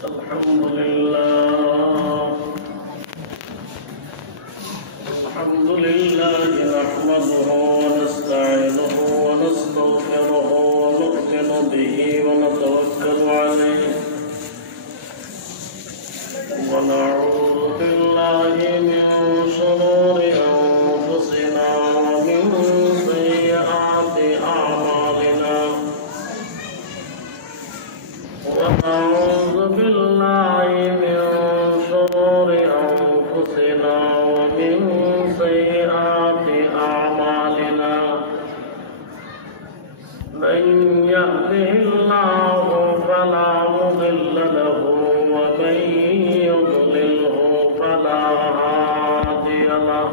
الحمد لله نحمده ونستعينه ونستغفره ونؤمن به ونتوكل عليه ونعوذ بالله من شرور أنفسنا ومن سيئات أعمالنا ونعوذ بالله من شرور أنفسنا ومن سيئات أعمالنا من يهده الله فلا مضل له ومن يضلله فلا هادي له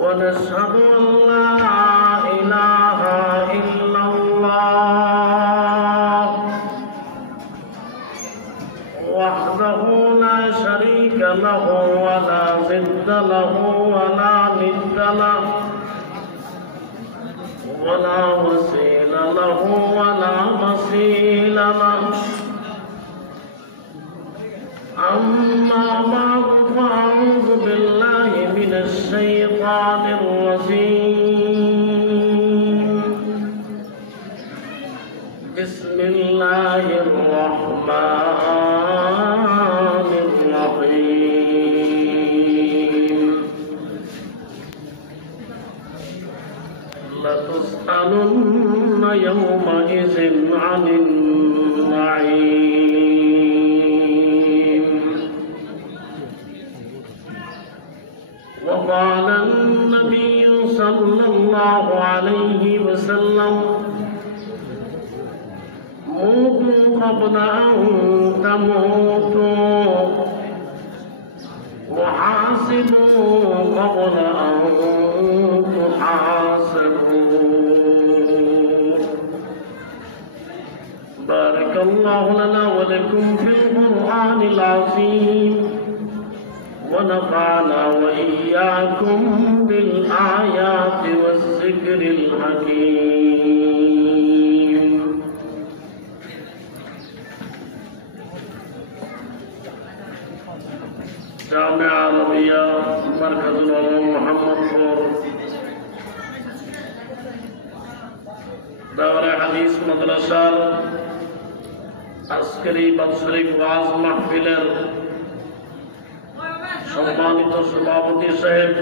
ونشهد أن لا إله إلا الله وحده لا شريك له ولا ضد له ولا ند له ولا وسيل له ولا مثيل له أما بعد فأعوذ بالله من الشيطان الرجيم بسم الله الرحمن الرحيم لتسألن يومئذ عن النعيم وقال النبي صلى الله عليه وسلم موتوا قبل أن تموتوا وحاسبوا قبل أن تحاسبوا. بارك الله لنا ولكم في القرآن العظيم ونفعنا وإياكم بالآيات والذكر الحكيم. جامعة عربية مركز العلوم محمدপুর দাওরা হাদিস মাদ্রাসার আজকের এই বাৎসরিক ওয়াজ মাহফিলের সম্মানিত সভাপতি সাহেব,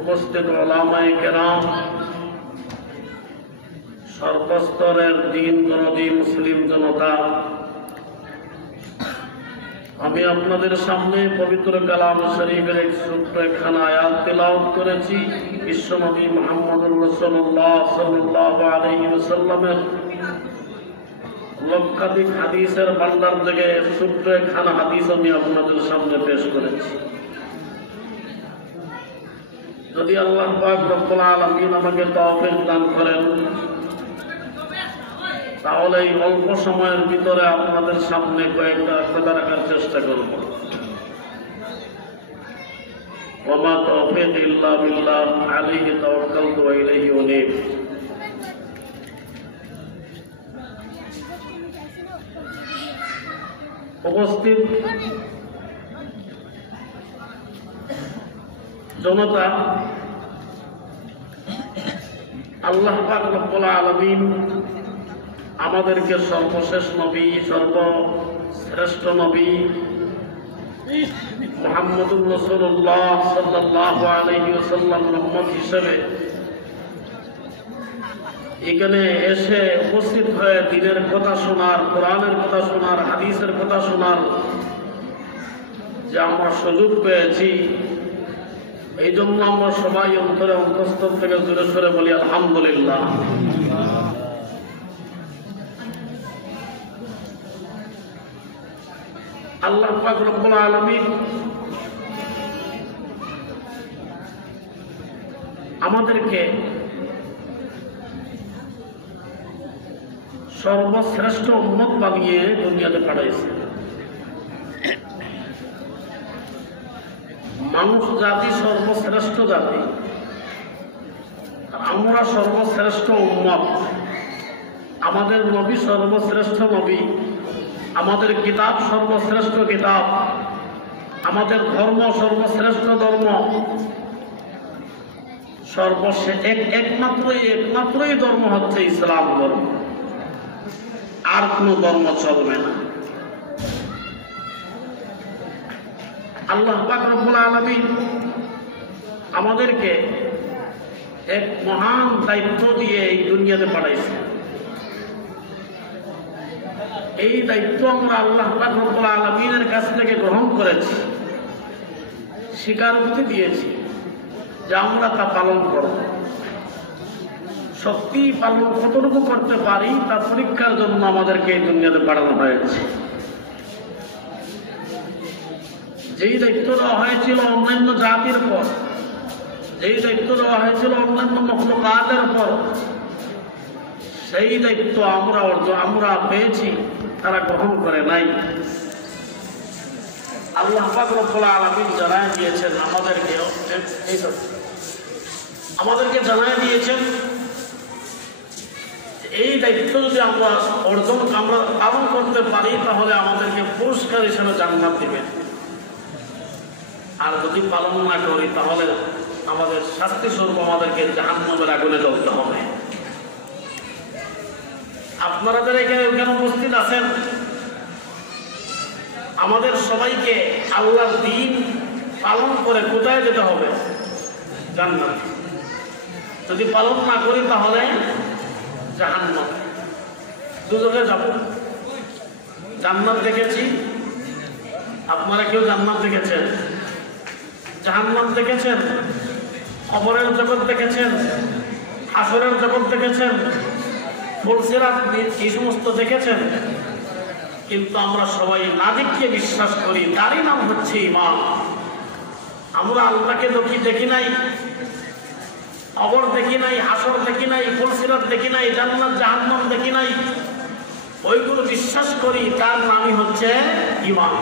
উপস্থিত উলামায়ে কেরাম, সর্বস্তরের দ্বীন দরদী মুসলিম জনতা, আমি আপনাদের সামনে পবিত্র কালাম শরীফের এক ছোট্ট একখানা আয়াত তেলাওয়াত করেছি। বিশ্বনবী মুহাম্মদুর রাসূলুল্লাহ সাল্লাল্লাহু আলাইহি ওয়াসাল্লামের লক্ষাধিক হাদিসের ভান্ডার থেকে ছোট্ট একখানা হাদিস আমি আপনাদের সামনে পেশ করেছি। যদি আল্লাহ পাক রব্বুল আলামিন আমাকে তৌফিক দান করেন তাহলে এই অল্প সময়ের ভিতরে আপনাদের সামনে কয়েকটা কথা রাখার চেষ্টা করব। ওমা তাওফীক ইল্লা বিল্লাহ আলাইহি তাওয়াক্কালতু ওয়া ইলাইহি উনীব। উপস্থিত জনতা, আল্লাহ পাক রব্বুল আলামিন আমাদেরকে সর্বশেষ নবী, সর্বশ্রেষ্ঠ নবী মুহাম্মদুর রাসূলুল্লাহ সাল্লাল্লাহু আলাইহি ওয়াসাল্লাম উম্মত হিসেবে এখানে এসে উপস্থিত হয়ে দ্বীনের কথা শোনার, কোরআনের কথা শোনার, হাদিসের কথা শোনার যে আমরা সুযোগ পেয়েছি, এই জন্য আমরা সবাই অন্তরে অন্তঃস্থল থেকে জোরে সোরে বলি আলহামদুলিল্লাহ। আল্লাহ পাক রব্বুল আলামিন আমাদেরকে সর্বশ্রেষ্ঠ উম্মত বানিয়ে দুনিয়াতে পাঠাইছে। মানুষ জাতি সর্বশ্রেষ্ঠ জাতি, আমরা সর্বশ্রেষ্ঠ উম্মত। আমাদের নবী সর্বশ্রেষ্ঠ নবী, আমাদের কিতাব সর্বশ্রেষ্ঠ কিতাব, আমাদের ধর্ম সর্বশ্রেষ্ঠ ধর্ম, একমাত্রই ধর্ম হচ্ছে ইসলাম ধর্ম, আর কোন ধর্ম চলবে না। আল্লাহ পাক রব্বুল আলামিন আমাদেরকে এক মহান দায়িত্ব দিয়ে এই দুনিয়াতে পাঠাইছে। এই দায়িত্ব আমরা আল্লাহ পাক রব্বুল আলামিনের কাছ থেকে গ্রহণ করেছি, স্বীকারোক্তি দিয়েছি যে আমরা তা পালন করব। সত্যি পালন কতটুকু করতে পারি তা পরীক্ষার জন্য আমাদেরকে এই দুনিয়াতে পাঠানো হয়েছে। যেই দায়িত্ব দেওয়া হয়েছিল অন্যান্য জাতির পর, যেই দায়িত্ব দেওয়া হয়েছিল অন্যান্য মখলুকাতের পর, সেই দায়িত্ব আমরা পেয়েছি, তারা গ্রহণ করে নাই। আল্লাহ পাক রব্বুল আলামিন জানায় দিয়েছেন আমাদেরকে জানায় দিয়েছেন এই দায়িত্ব যদি আমরা পালন করতে পারি তাহলে আমাদেরকে পুরস্কার হিসেবে জান্নাত দিবেন, আর যদি পালন না করি তাহলে আমাদের শাস্তি স্বরূপ আমাদেরকে জাহান্নামের আগুনে জ্বলতে হবে। আপনারা যারা এখানে উপস্থিত আছেন, আমাদের সবাইকে আল্লাহর দ্বীন পালন করে কোথায় যেতে হবে? জান্নাত। যদি পালন না করি তাহলে জাহান্নাম, দুজনে যাব। জান্নাত দেখেছি, আপনারা কেউ জান্নাত দেখেছেন? জাহান্নাম দেখেছেন? কবরের জগৎ দেখেছেন? হাসরের জগৎ দেখেছেন? ফুলসিরাত এই সমস্ত দেখেছেন? কিন্তু আমরা সবাই না দেখিয়ে বিশ্বাস করি, তারই নাম হচ্ছে ঈমান। আমরা আল্লাহকে দেখি নাই, কবর দেখি নাই, হাসর দেখি নাই, ফুলসিরাত দেখি নাই, জান্নাত জাহান্নাম দেখি নাই, ওইগুলো বিশ্বাস করি, তার নামই হচ্ছে ঈমান।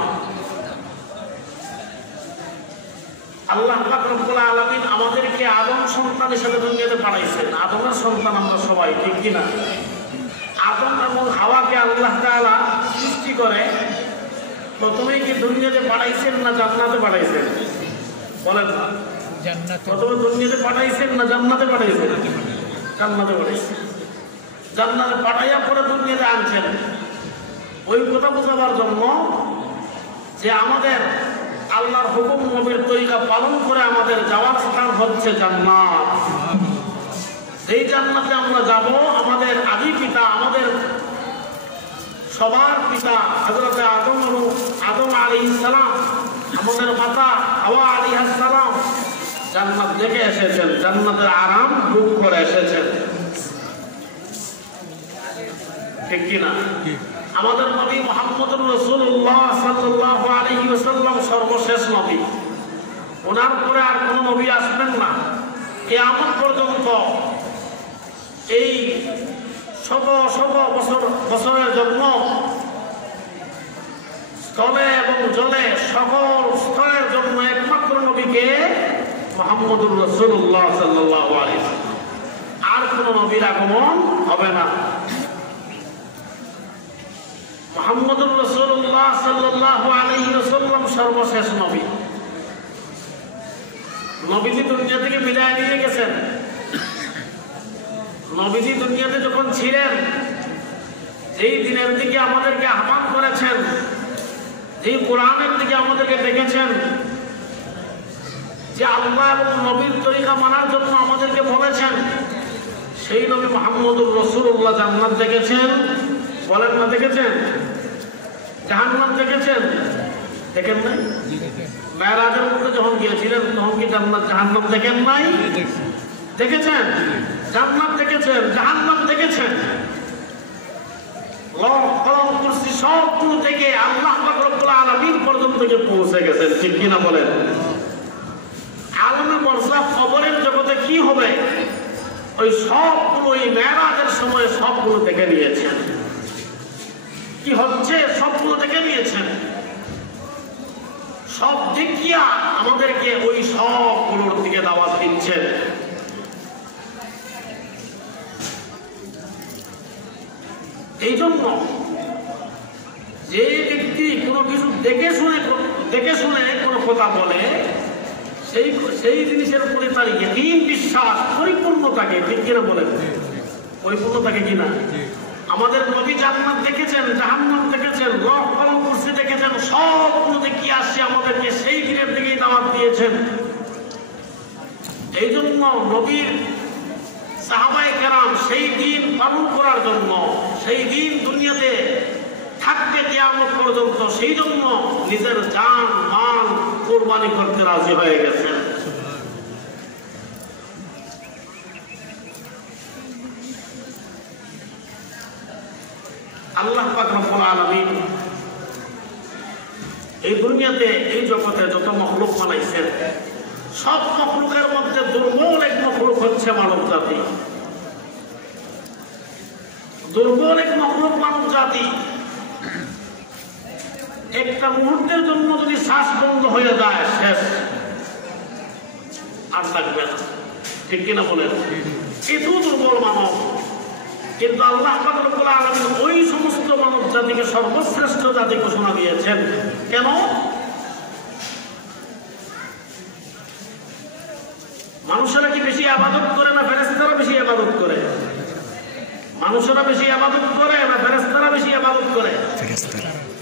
আল্লাহ পাক রব্বুল আলামিন আমাদেরকে আদম সন্তান হিসেবে দুনিয়াতে পাঠাইছেন। আদমের সন্তান আমরা সবাই, ঠিক কিনা? আদম এবং হাওয়াকে আল্লাহ তাআলা সৃষ্টি করে প্রথমেই কি দুনিয়াতে পাঠাইছেন না জান্নাতে পাঠাইছেন? বলেন না। প্রথমে দুনিয়াতে পাঠাইছেন না জান্নাতে পাঠাইছেন? জান্নাতে পাঠাইছেন। জান্নাতে পাঠাইয়া পরে দুনিয়াতে আনছেন। ওই কথা বোঝাবার জন্য যে আমাদের আল্লাহর হুকুম নবীর তরিকা পালন করে আমাদের যাওয়ার স্থান হচ্ছে জান্নাত। এই জান্নাতে আমরা যাব, আমাদের আদি পিতা, আমাদের সবার পিতা হযরত আদম আলাইহিস সালাম, আমাদের মাতা হাওয়া আলাইহিস সালাম জান্নাত দেখে এসেছেন, জান্নাতের আরাম ভোগ করে এসেছেন, ঠিক কিনা? আমাদের নবী মুহাম্মদুর রাসূলুল্লাহ সাল্লাল্লাহু আলাইহি ওয়াসাল্লাম সর্বশেষ নবী। ওনার পরে আর কোন নবী আসবেন না কিয়ামত পর্যন্ত। এই শত শত বছরের জন্য স্থলে এবং জলে সকল স্তরের জন্য একমাত্র নবীকে মুহাম্মদুর রাসূলুল্লাহ সাল্লাল্লাহু আলাইহি ওয়াসাল্লাম, আর কোন নবীর আগমন হবে না। মুহাম্মদুর রাসূলুল্লাহ সাল্লাল্লাহু আলাইহি ওয়াসাল্লাম সর্বশেষ নবী। নবীজি দুনিয়া থেকে বিদায় নিয়ে গেছেন। নবীজি দুনিয়াতে যখন ছিলেন, এই দিনের দিকে আমাদেরকে আহ্বান করেছেন, এই কোরআনের দিকে আমাদেরকে ডেকেছেন, যে আল্লাহ এবং নবীর তরিকা মানার জন্য আমাদেরকে বলেছেন, সেই নবী মুহাম্মদুর রাসূলুল্লাহ জান্নাত দেখেছেন, বলেন না দেখেছেন? জাহান্নাম দেখেছেন? দেখেন নাই? মেরাজের মধ্যে যখন গিয়েছিলেন তখন কি জান্নাত জাহান্নাম দেখেন নাই? দেখেছেন? জান্নাত দেখেছেন, জাহান্নাম দেখেছেন। লৌহ কলম কুরসি সবগুলো থেকে আল্লাহ পাক রব্বুল আলামিন পর্যন্ত পৌঁছে গেছেন, ঠিক কিনা বলেন? আলমে বারযাখ কবরের জগতে কি হবে ওই সবগুলো এই মেরাজের সময় সবগুলো দেখে নিয়েছেন। কি হচ্ছে সবগুলো দেখে নিয়েছেন। সব দেখিয়া আমাদেরকে ওই সবগুলোর দিকে দাওয়াত দিচ্ছেন। এই জন্য যে ব্যক্তি কোনো কিছু দেখে শুনে কোনো কথা বলে, সেই জিনিসের উপরে তার ইকিন বিশ্বাস পরিপূর্ণ থাকে। ঠিক কিনা বলেন? পরিপূর্ণ থাকে কিনা? আমাদের নবী জান্নাত দেখেছেন, জাহান্নাম দেখেছেন, লৌহ কলম কুরসি দেখেছেন, সবগুলো দেখিয়ে আসছে, আমাদেরকে সেই দিনের দিকেই দাওয়াত দিয়েছেন। এই জন্য নবীর সাহাবায়ে কেরাম সেই দিন পালন করার জন্য, সেই দিন দুনিয়াতে থাকতে কিয়ামত পর্যন্ত, সেই জন্য নিজের জান মাল কুরবানি করতে রাজি হয়ে গেছেন। আল্লাহ পাক রব্বুল আলামিন এই দুনিয়াতে, এই জগতে যত মখলুক বানাইছেন, সব মখলুকের মধ্যে দুর্বল এক মখলুক হচ্ছে মানব জাতি। দুর্বল এক মখলুক মানব জাতি। একটা মুহূর্তের জন্য যদি শ্বাস বন্ধ হয়ে যায়, শেষ, আর থাকবে না। ঠিক কিনা বলেন? এত দুর্বল মানব। কিন্তু আল্লাহ পাক রব্বুল আলামিন ওই সমস্ত মানব জাতিকে সর্বশ্রেষ্ঠ জাতি ঘোষণা দিয়েছেন। কেন? মানুষেরা কি বেশি ইবাদত করে না ফেরেশতারা বেশি ইবাদত করে? মানুষেরা বেশি ইবাদত করে না ফেরেশতারা বেশি ইবাদত করে?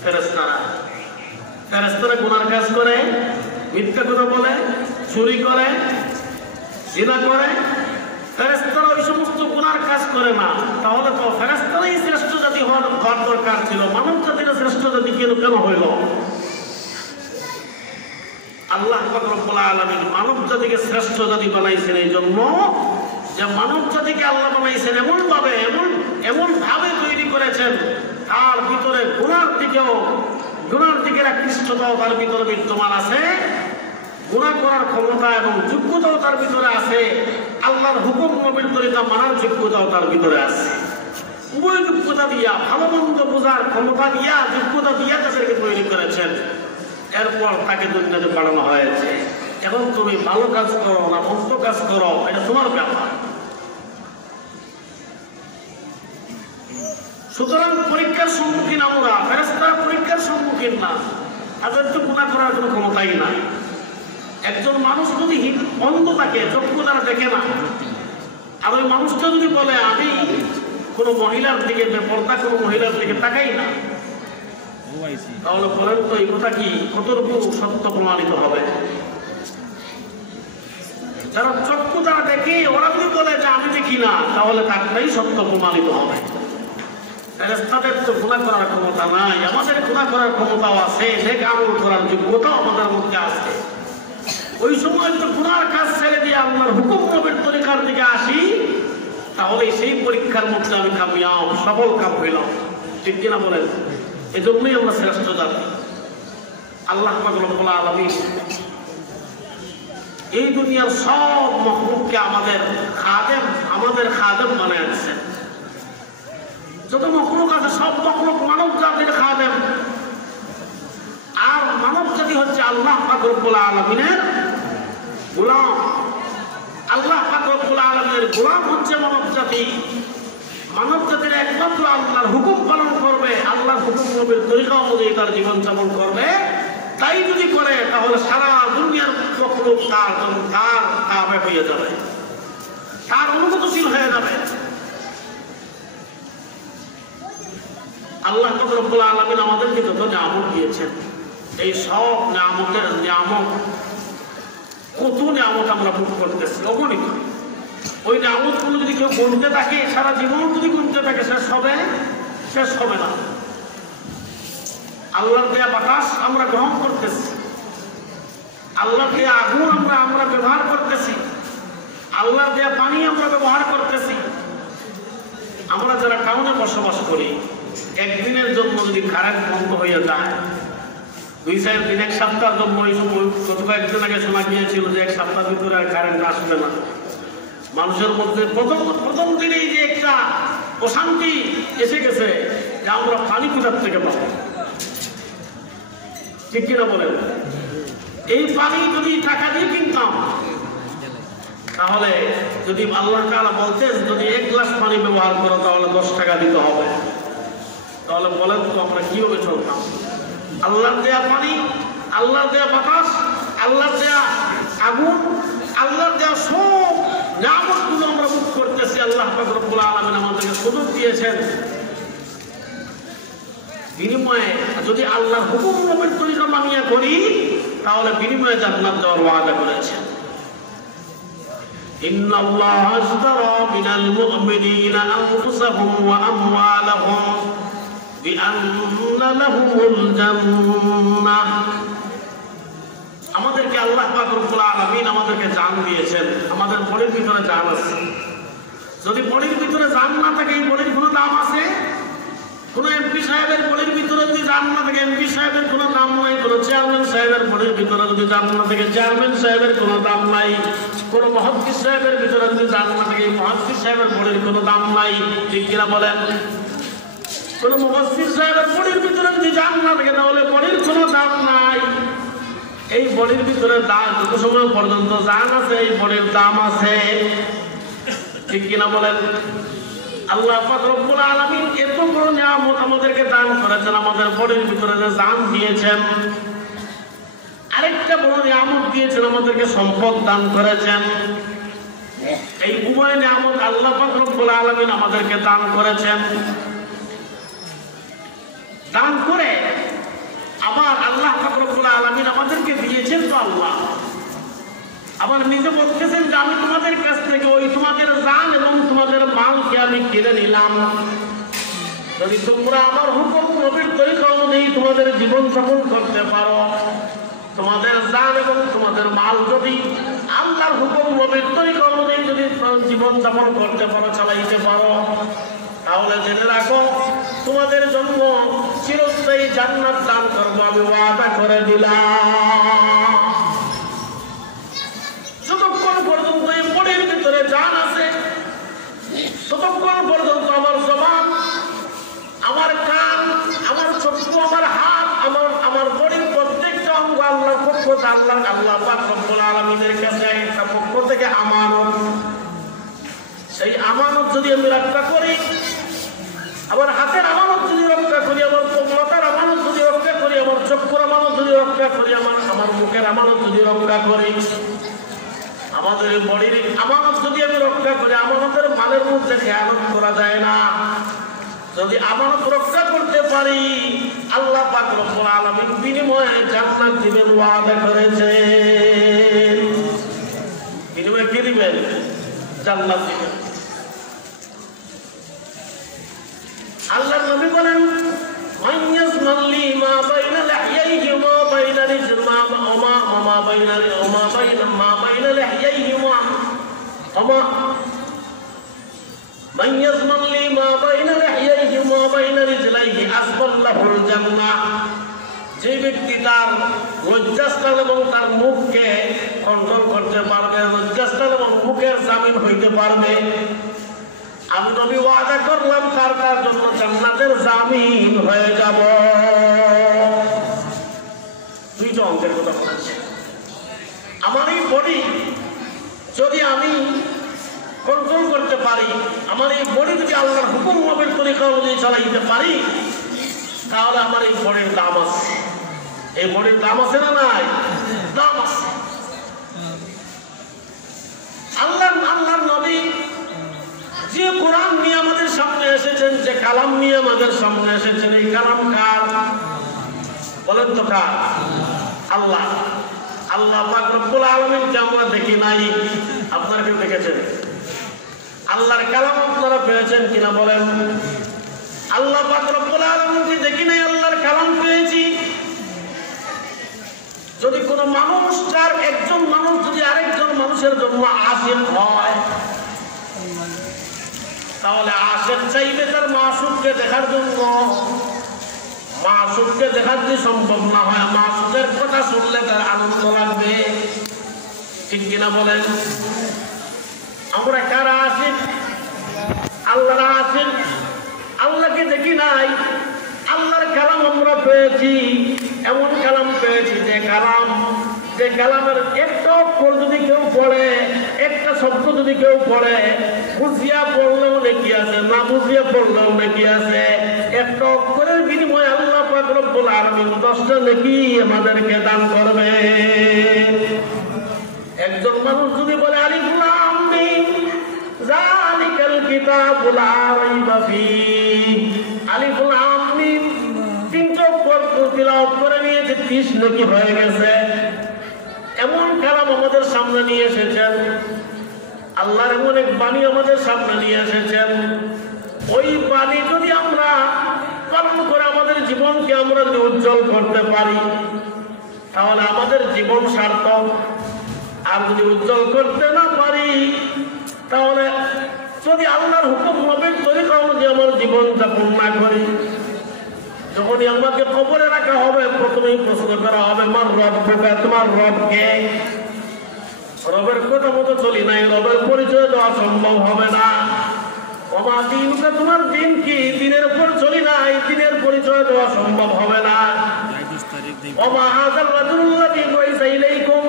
ফেরেশতারা। ফেরেশতারা গুনার কাজ করে, মিথ্যা কথা বলে, চুরি করে, জিনা করে। ফেরেশতারা ওই সমস্ত গুনার কাজ করে না। তাহলে তো ফেরেশতারাই শ্রেষ্ঠ জাতি হওয়ার দরকার ছিল। মানব জাতির শ্রেষ্ঠ জাতি কেন হইল? আল্লাহ পাক রব্বুল আলামিন মানব জাতিকে শ্রেষ্ঠ জাতি বানাইছেন এই জন্য যে মানব জাতিকে আল্লাহ বানাইছেন এমন ভাবে তৈরি করেছেন, তার ভিতরে গুনার দিকের আকৃষ্টতাও তার ভিতরে বিদ্যমান আছে, গুনাহ করার ক্ষমতা এবং যোগ্যতাও তার ভিতরে আছে, আল্লাহর হুকুম নবীর তরিকা মানার যোগ্যতাও তার ভিতরে আছে। উভয় যোগ্যতা দিয়া, ভালো মন্দ বোঝার ক্ষমতা দিয়া, যোগ্যতা দিয়া তাদেরকে তৈরি করেছেন। এরপর তাকে দুনিয়াতে পাঠানো হয়েছে। এখন তুমি ভালো কাজ করো না মন্দ কাজ করো, এটা তোমার ব্যাপার। সুতরাং পরীক্ষার সম্মুখীন আমরা, ফেরেশতারা পরীক্ষার সম্মুখীন না। তাদের তো গুনাহ করার কোনো ক্ষমতাই নাই। একজন মানুষ যদি অন্ধ থাকে, চক্ষু দ্বারা দেখে না, আর ওই মানুষটা যদি বলে আমি কোনো মহিলার দিকে, বেপরদা কোনো মহিলার দিকে তাকাই না, তাহলে বলেন তো এই কথা কি কতটুকু সত্য প্রমাণিত হবে? যারা চক্ষু দ্বারা দেখে, ওরা যদি বলে যে আমি দেখি না, তাহলে তারটাই সত্য প্রমাণিত হবে। ফেরেশতাদের তো গুনাহ করার ক্ষমতা নাই, আমাদের গুনাহ করার ক্ষমতাও আছে, নেক আমল করার যোগ্যতাও আমাদের মধ্যে আছে। ওই সময় তো গুনার কাজ ছেড়ে দিয়ে আল্লাহর হুকুম নবীর তরিকার দিকে আসি, তাহলে সেই পরীক্ষার মধ্যে আমি কামিয়াব, সফল কাম হইলাম। ঠিক কিনা বলেন? এজন্যই আমরা শ্রেষ্ঠ জাতি। আল্লাহ পাক রব্বুল আলামিন এই দুনিয়ার সব মখলুককে আমাদের খাদেম বানায় আনছেন। যত মখলুক আছে সব মখলুক মানব জাতির খাদেম। আর মানব জাতি হচ্ছে আল্লাহ পাক রব্বুল আলামিনের গোলাম। আল্লাহ পাক রব্বুল আলামিনের গোলাম হচ্ছে মানব জাতি। মানব জাতির একমাত্র আল্লাহর হুকুম পালন করবে, আল্লাহর হুকুম নবীর তরিকা অনুযায়ী তার জীবন যাপন করবে। তাই যদি করে তাহলে সারা দুনিয়ার মখলুক তার তাবে হয়ে যাবে, তার অনুগতশীল হয়ে যাবে। আল্লাহ পাক রব্বুল আলামিন আমাদেরকে যত নিয়ামত দিয়েছেন, এই সব নিয়ামত কত নিয়ামত আমরা ভোগ করতেছি, অগণিত। ওই নিয়ামতগুলো যদি কেউ গুনতে থাকে, সারা জীবন যদি গুনতে থাকে, শেষ হবে না। আল্লাহর দেয়া বাতাস আমরা গ্রহণ করতেছি, আল্লাহর দেয়া আগুন আমরা ব্যবহার করতেছি, আল্লাহর দেয়া পানি আমরা ব্যবহার করতেছি। আমরা যারা টাউনে বসবাস করি, একদিনের জন্য যদি কারেন্ট বন্ধ হয়ে যায়, 2-4 দিন, 1 সপ্তাহের জন্য, ওই সময় গত কয়েকদিন আগে শোনা গিয়েছিল যে 1 সপ্তাহের ভিতরে আর কারেন্ট আসবে না। মানুষের মধ্যে প্রথম দিনেই যে একটা অশান্তি এসে গেছে যে আমরা পানি কোথার থেকে পাবো। ঠিক কিনা বলেন? এই পানি যদি টাকা দিয়ে কিনতাম, তাহলে যদি আল্লাহ তাআলা বলতেন যদি 1 গ্লাস পানি ব্যবহার করো তাহলে 10 টাকা দিতে হবে, তাহলে বলেন তো আমরা কিভাবে চলতাম? আল্লাহর দেয়া পানি, আল্লাহর দেয়া বাতাস, আল্লাহর দেয়া আগুন, আল্লাহর দেয়া সব নিয়ামতগুলো আমরা ভোগ করতেছি। আল্লাহ পাক রব্বুল আলামিন আমাদেরকে সুযোগ দিয়েছেন। বিনিময়ে যদি আল্লাহর হুকুম নবীর তরিকা মানিয়া করি তাহলে বিনিময়ে জান্নাত দেওয়ার ওয়াদা করেছেন। ইন্নাল্লাহা আশতারা মিনাল মুমিনিনা আনফুসাহুম ওয়া আমওয়ালাহুম বিআন্না লাহুমুল জান্নাহ। আমাদেরকে আল্লাহ পাক রব্বুল আলামিন আমাদেরকে জান দিয়েছেন। আমাদের বডির ভিতরে জান আছে। যদি বডির ভিতরে জান না থাকে, এই বডির কোনো দাম আছে? কোন এমপি সাহেবের বডির ভিতরে যদি জান না থাকে, এমপি সাহেবের কোনো দাম নাই। কোন চেয়ারম্যান সাহেবের বডির ভিতরে যদি জান না থাকে, চেয়ারম্যান সাহেবের কোনো দাম নাই। কোন মুহাদ্দিস সাহেবের ভিতরে যদি জান না থাকে, মুহাদ্দিস সাহেবের বডির কোনো দাম নাই। ঠিক কিনা বলেন? কোন মুফাসসির সাহেবের বডির ভিতরে যদি জান না থাকে তাহলে বডির কোনো দাম নাই। এই বডির ভিতরে দাম যত সময় পর্যন্ত জান আছে, এই বডির দাম আছে। ঠিক কিনা বলেন? আল্লাহ পাক রব্বুল আলামিন এত বড় নিয়ামত আমাদেরকে দান করেছেন, আমাদের বডির ভিতরে যে জান দিয়েছেন। আরেকটা বড় নিয়ামত দিয়েছেন, আমাদেরকে সম্পদ দান করেছেন। এই উভয় নিয়ামত আল্লাহ পাক রব্বুল আলামিন আমাদেরকে দান করেছেন। দান করে আবার আল্লাহ পাক রব্বুল আলামিন আমাদেরকে দিয়েছেন তো আল্লাহ আবার নিজে বলতেছেন যে আমি তোমাদের কাছ থেকে ওই তোমাদের জান এবং তোমাদের মালকে আমি কিনে নিলাম। যদি তোমরা আমার হুকুম নবীর তরিকা অনুযায়ী তোমাদের জীবন যাপন করতে পারো, তোমাদের জান এবং তোমাদের মাল যদি আল্লাহর হুকুম নবীর তরিকা অনুযায়ী যদি জীবন যাপন করতে পারো, চালাইতে পারো, তাহলে জেনে রাখো তোমাদের জন্য চিরস্থায়ী জান্নাত দান করবো আমি ওয়াদা করে দিলাম। যতক্ষণ পর্যন্ত এই বডির ভিতরে জান আছে, ততক্ষণ পর্যন্ত আমার জবান, আমার কান, আমার চক্ষু, আমার হাত, আমার বডির প্রত্যেকটা অঙ্গ আল্লাহর পক্ষ থেকে আল্লাহ পাক রব্বুল আলামিনের কাছে একটা পক্ষ থেকে আমানত। সেই আমানত যদি আমি রক্ষা করি, আবার হাতের আমানত যদি রক্ষা করি, আমার মাথার আমানত যদি রক্ষা করি, আমার চক্ষুর আমানত যদি রক্ষা করি, আমার মুখের আমানত যদি রক্ষা করি, আমাদের বডির আমানত যদি আমি রক্ষা করি, আমানতের মালের মধ্যে খেয়ানত করা যায় না। যদি আমানত রক্ষা করতে পারি, আল্লাহ পাক রব্বুল আলামিন বিনিময়ে জান্নাত দিবেন ওয়াদা করেছেন। বিনিময়ে কি দিবেন? জান্নাত দিবেন। আল্লাহর নবী বলেন মাইয়াজমাল্লি মা বাইনা লাহইয়াইহি মা বাইনা রিজমা মা বাইনা লাহইয়াইহি মা মাইয়াজমাল্লি মা বাইনা লাহইয়াইহি মা বাইনা রিজলাইহি আসবাল্লাহুল জান্নাহ। যে ব্যক্তি তার লজ্জাস্থান এবং তার মুখকে কন্ট্রোল করতে পারবে, লজ্জাস্থান এবং মুখের জামিন হইতে পারবে, আমি নবী ওয়াদা করলাম তার জন্য জান্নাতের জামিন হয়ে যাব। দুইটা অঙ্কের কথা বলেছে। আমার এই বডি যদি আমি কন্ট্রোল করতে পারি, আমার এই বডি যদি আল্লাহর হুকুম নবীর তরিকা অনুযায়ী চালাইতে পারি, তাহলে আমার এই বডির দাম আছে। এই বডির দাম আছে না নাই? দাম আছে। আল্লাহর নবী যে কোরআন নিয়ে আমাদের সামনে এসেছেন, যে কালাম নিয়ে আমাদের সামনে এসেছেন, এই কালাম কার? বলেন তো কার? আল্লাহ। আল্লাহ পাক রব্বুল আলামিনকে আমরা দেখি নাই, আপনারা কেউ দেখেছেন? আল্লাহর কালাম আপনারা পেয়েছেন কিনা বলেন? আল্লাহ পাক রব্বুল আলামিনকে দেখি নাই, আল্লাহর কালাম পেয়েছি। যদি কোনো মানুষ, তার একজন মানুষ যদি আরেকজন মানুষের জন্য আশিক হয়, তাহলে আশিক চাইবে তার মাসুককে দেখার জন্য। মাসুককে দেখার যদি সম্ভব না হয়, মাসুকের কথা শুনলে তার আনন্দ লাগবে। ঠিক কিনা বলেন? আমরা কারা আশিক? আল্লাহর আশিক। আল্লাহকে দেখি নাই, আল্লাহর কালাম আমরা পেয়েছি। এমন কালাম পেয়েছি যে কালামের একটা অক্ষর যদি কেউ পড়ে, একটা শব্দ যদি কেউ পড়ে, বুঝিয়া পড়লেও নাকি আছে, না বুঝিয়া পড়লেও নাকি আছে। একটা অক্ষরের বিনিময়ে আল্লাহ পাক রব্বুল আলামিন 10টা নেকি আমাদেরকে দান করবে। একজন মানুষ যদি বলে আলিফ লাম মিম যালিকাল কিতাবু লা রাইবা ফীহি, আলিফ লাম মিম 3 অক্ষর তিলাওয়াত করে নিয়েছে, 30 নেকি হয়ে গেছে। এমন কালাম আমাদের সামনে নিয়ে এসেছেন, আল্লাহর এমন এক বাণী আমাদের সামনে নিয়ে এসেছেন। ওই বাণী যদি আমরা পালন করে আমাদের জীবনকে আমরা যদি উজ্জ্বল করতে পারি তাহলে আমাদের জীবন সার্থক। আর যদি উজ্জ্বল করতে না পারি তাহলে যদি আল্লাহর হুকুম নবীর তরিকা অনুযায়ী আমার জীবন যাপন না করি, যখনই আমাকে কবরে রাখা হবে প্রথমেই প্রশ্ন করা হবে মার রব্বুকা, তোমার রবকে। রবের কথা মতো চলি নাই, রবের পরিচয় দেওয়া সম্ভব হবে না। ওমা দিনুকা, তোমার দিন কি, দিনের উপর চলি নাই, দিনের পরিচয় দেওয়া সম্ভব হবে না। ওমা হাযাল রাজুলুল্লাযী বুইসা ইলাইকুম,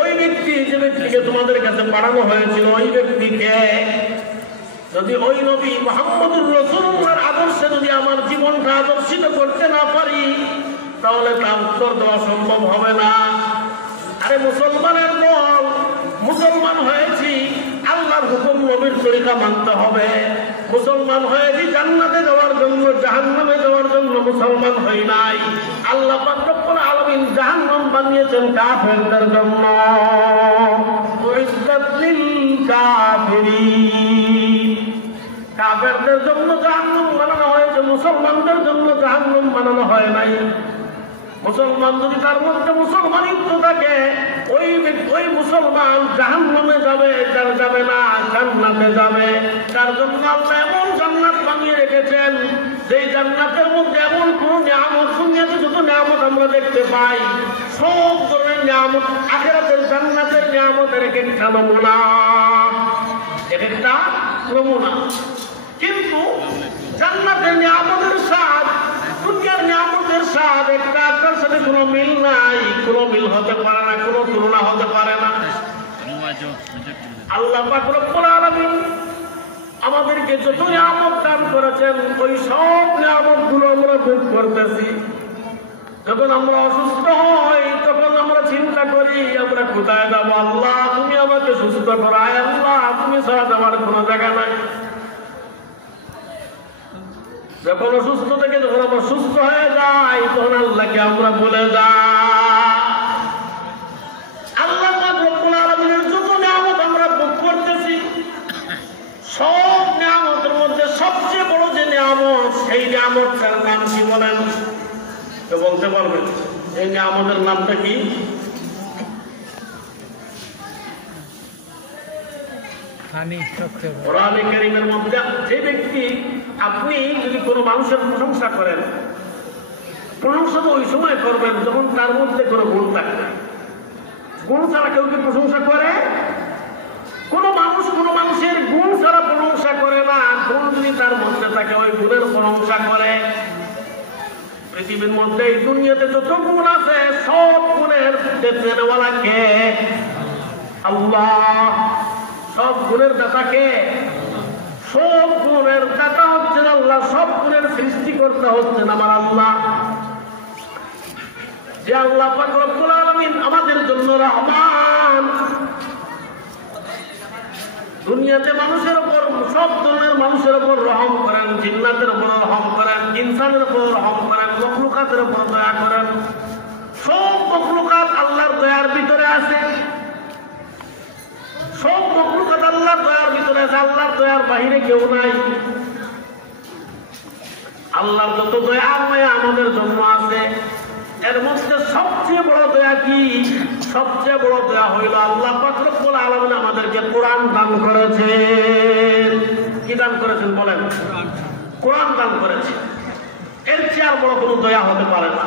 ওই ব্যক্তি যে ব্যক্তিকে তোমাদের কাছে পাঠানো হয়েছিল ওই ব্যক্তিকে যদি ওই নবী মুহাম্মদুর রাসূলুল্লাহর আদর্শে যদি আমার জীবনটা আদর্শিত করতে না পারি তাহলে তা উত্তর দেওয়া সম্ভব হবে না। আরে মুসলমানের দল, মুসলমান হয়েছি আল্লাহর হুকুম নবীর তরিকা মানতে হবে। মুসলমান হয়েছি জান্নাতে যাওয়ার জন্য, জাহান্নামে যাওয়ার জন্য মুসলমান হই নাই। আল্লাহ পাক রব্বুল আলামিন জাহান্নাম বানিয়েছেন কাফেরদের জন্য। উইদ্দাত লিল কাফিরিন, কাফেরদের জন্য জাহান্নাম বানানো হয়েছে, মুসলমানদের জন্য জাহান্নাম বানানো হয় নাই। মুসলমান যদি তার মধ্যে মুসলমানিত্ব থাকে ওই মুসলমান জাহান্নামে যাবে, যার যাবে না জান্নাতে যাবে। তার জন্য আল্লাহ এমন জান্নাত বানিয়ে রেখেছেন যে জান্নাতের মধ্যে এমন কোন নিয়ামত, দুনিয়াতে যত নিয়ামত আমরা দেখতে পাই সব ধরনের নিয়ামত আখিরাতের জান্নাতের নিয়ামতের এক একটা নমুনা, এক একটা নমুনা। কিন্তু জান্নাতের নিয়ামতের স্বাদ দুনিয়ার নিয়ামতের স্বাদ একটার সাথে কোনো মিল নাই, কোনো মিল হতে পারে না, কোনো তুলনা হতে পারে না। আল্লাহ পাক রব্বুল আলামিন আমাদেরকে যত নিয়ামত দান করেছেন ওই সব নিয়ামত গুলো আমরা ভোগ করতেছি। যখন আমরা অসুস্থ হই তখন আমরা চিন্তা করি আমরা কোথায় যাবো, আল্লাহ তুমি আমাকে সুস্থ করো, আল্লাহ তুমি ছাড়া যাওয়ার কোনো জায়গা নাই। যখন অসুস্থ থেকে যখন আমরা সুস্থ হয়ে যাই তখন আল্লাহকে আমরা বলে যাই। আল্লাহ পাক রব্বুল আলামিনের যত নিয়ামত আমরা ভোগ করতেছি সব নিয়ামতের মধ্যে সবচেয়ে বড় যে নিয়ামত সেই নিয়ামতটার নাম কি বলেন? কেউ বলতে পারবেন এই নিয়ামতের নামটা কি? কোরআনে কারীমের মধ্যে যে ব্যক্তি, আপনি যদি কোনো মানুষের প্রশংসা করেন, প্রশংসা তো ওই সময় করবেন যখন তার মধ্যে কোনো গুণ থাকবে। গুণ ছাড়া কেউ কি প্রশংসা করে? কোনো মানুষের গুণ ছাড়া প্রশংসা করে না। গুণ যদি তার মধ্যে থাকে ওই গুণের প্রশংসা করে। পৃথিবীর মধ্যে এই দুনিয়াতে যত গুণ আছে সব গুণের দেনেওয়ালা কে? আল্লাহ। সব গুণের দাতা কে? সব গুণের দাতা হচ্ছেন আল্লাহ, সব গুণের সৃষ্টিকর্তা হচ্ছেন আমার আল্লাহ। যে আল্লাহ পাক রব্বুল আলামিন আমাদের জন্য রহমান। দুনিয়াতে মানুষের উপর, সব ধরনের মানুষের উপর রহম করেন, জিন্নাতের উপর রহম করেন, ইনসানের উপর রহম করেন, মখলুকাতের উপর দয়া করেন। সব মখলুকাত আল্লাহর দয়ার ভিতরে আছে, সব মখলুকাত আল্লাহর দয়ার ভিতরে আছে, আল্লাহর দয়ার বাহিরে কেউ নাই। আল্লাহর যত দয়া মায়া আমাদের জন্য আছে এর মধ্যে সবচেয়ে বড় দয়া কি? সবচেয়ে বড় দয়া হইল আল্লাহ পাক রব্বুল আলামিন আমাদেরকে কোরআন দান করেছেন। কি দান করেছেন বলেন? কোরআন দান করেছেন। এর চেয়ে আর বড় কোনো দয়া হতে পারে না।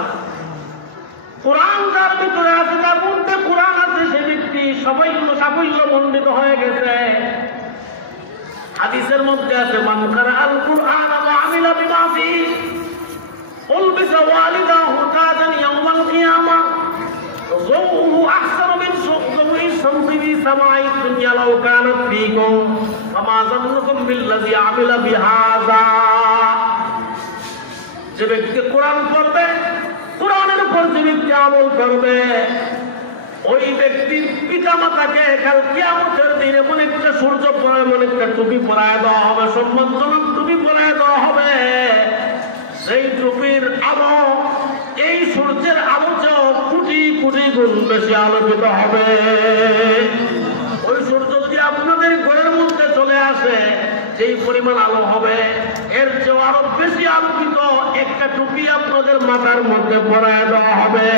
কোরআন যার ভিতরে আছে, যার মধ্যে কোরআন আছে, সে ব্যক্তি সাফল্য মণ্ডিত হয়ে গেছে। হাদিসের মধ্যে আছে মান কারাআল কুরআন ওয়া আমিলা বিমা ফিহি উলবিসা ওয়ালিদাহু তাজান ইয়াওমাল কিয়ামাহ যৌহু আহসানু মিন যৌহি শামসি ফি সামাই দুনিয়া লাউ কানাত ফীকুম ফামা যান্নুকুম বিল্লাযী আমিলা বিহাযা। যে ব্যক্তি কোরআন পড়বে, কোরআনের উপর যে ব্যক্তি আমল করবে, ওই ব্যক্তির পিতা মাতাকে কাল কিয়ামতের দিন এমন একটা সূর্য পড়ায়, এমন একটা টুপি পরায় দেওয়া হবে, সম্মানজনক টুপি পরায় দেওয়া হবে। সেই টুপির আলো এই সূর্যের আলো চেয়েও কোটি কোটি গুণ বেশি আলোকিত হবে। ওই সূর্য যদি আপনাদের ঘরের মধ্যে চলে আসে, যেই পরিমাণ আলো হবে, এর চেয়েও আরো বেশি আলোকিত একটা টুপি আপনাদের মাথার মধ্যে পরায় দেওয়া হবে।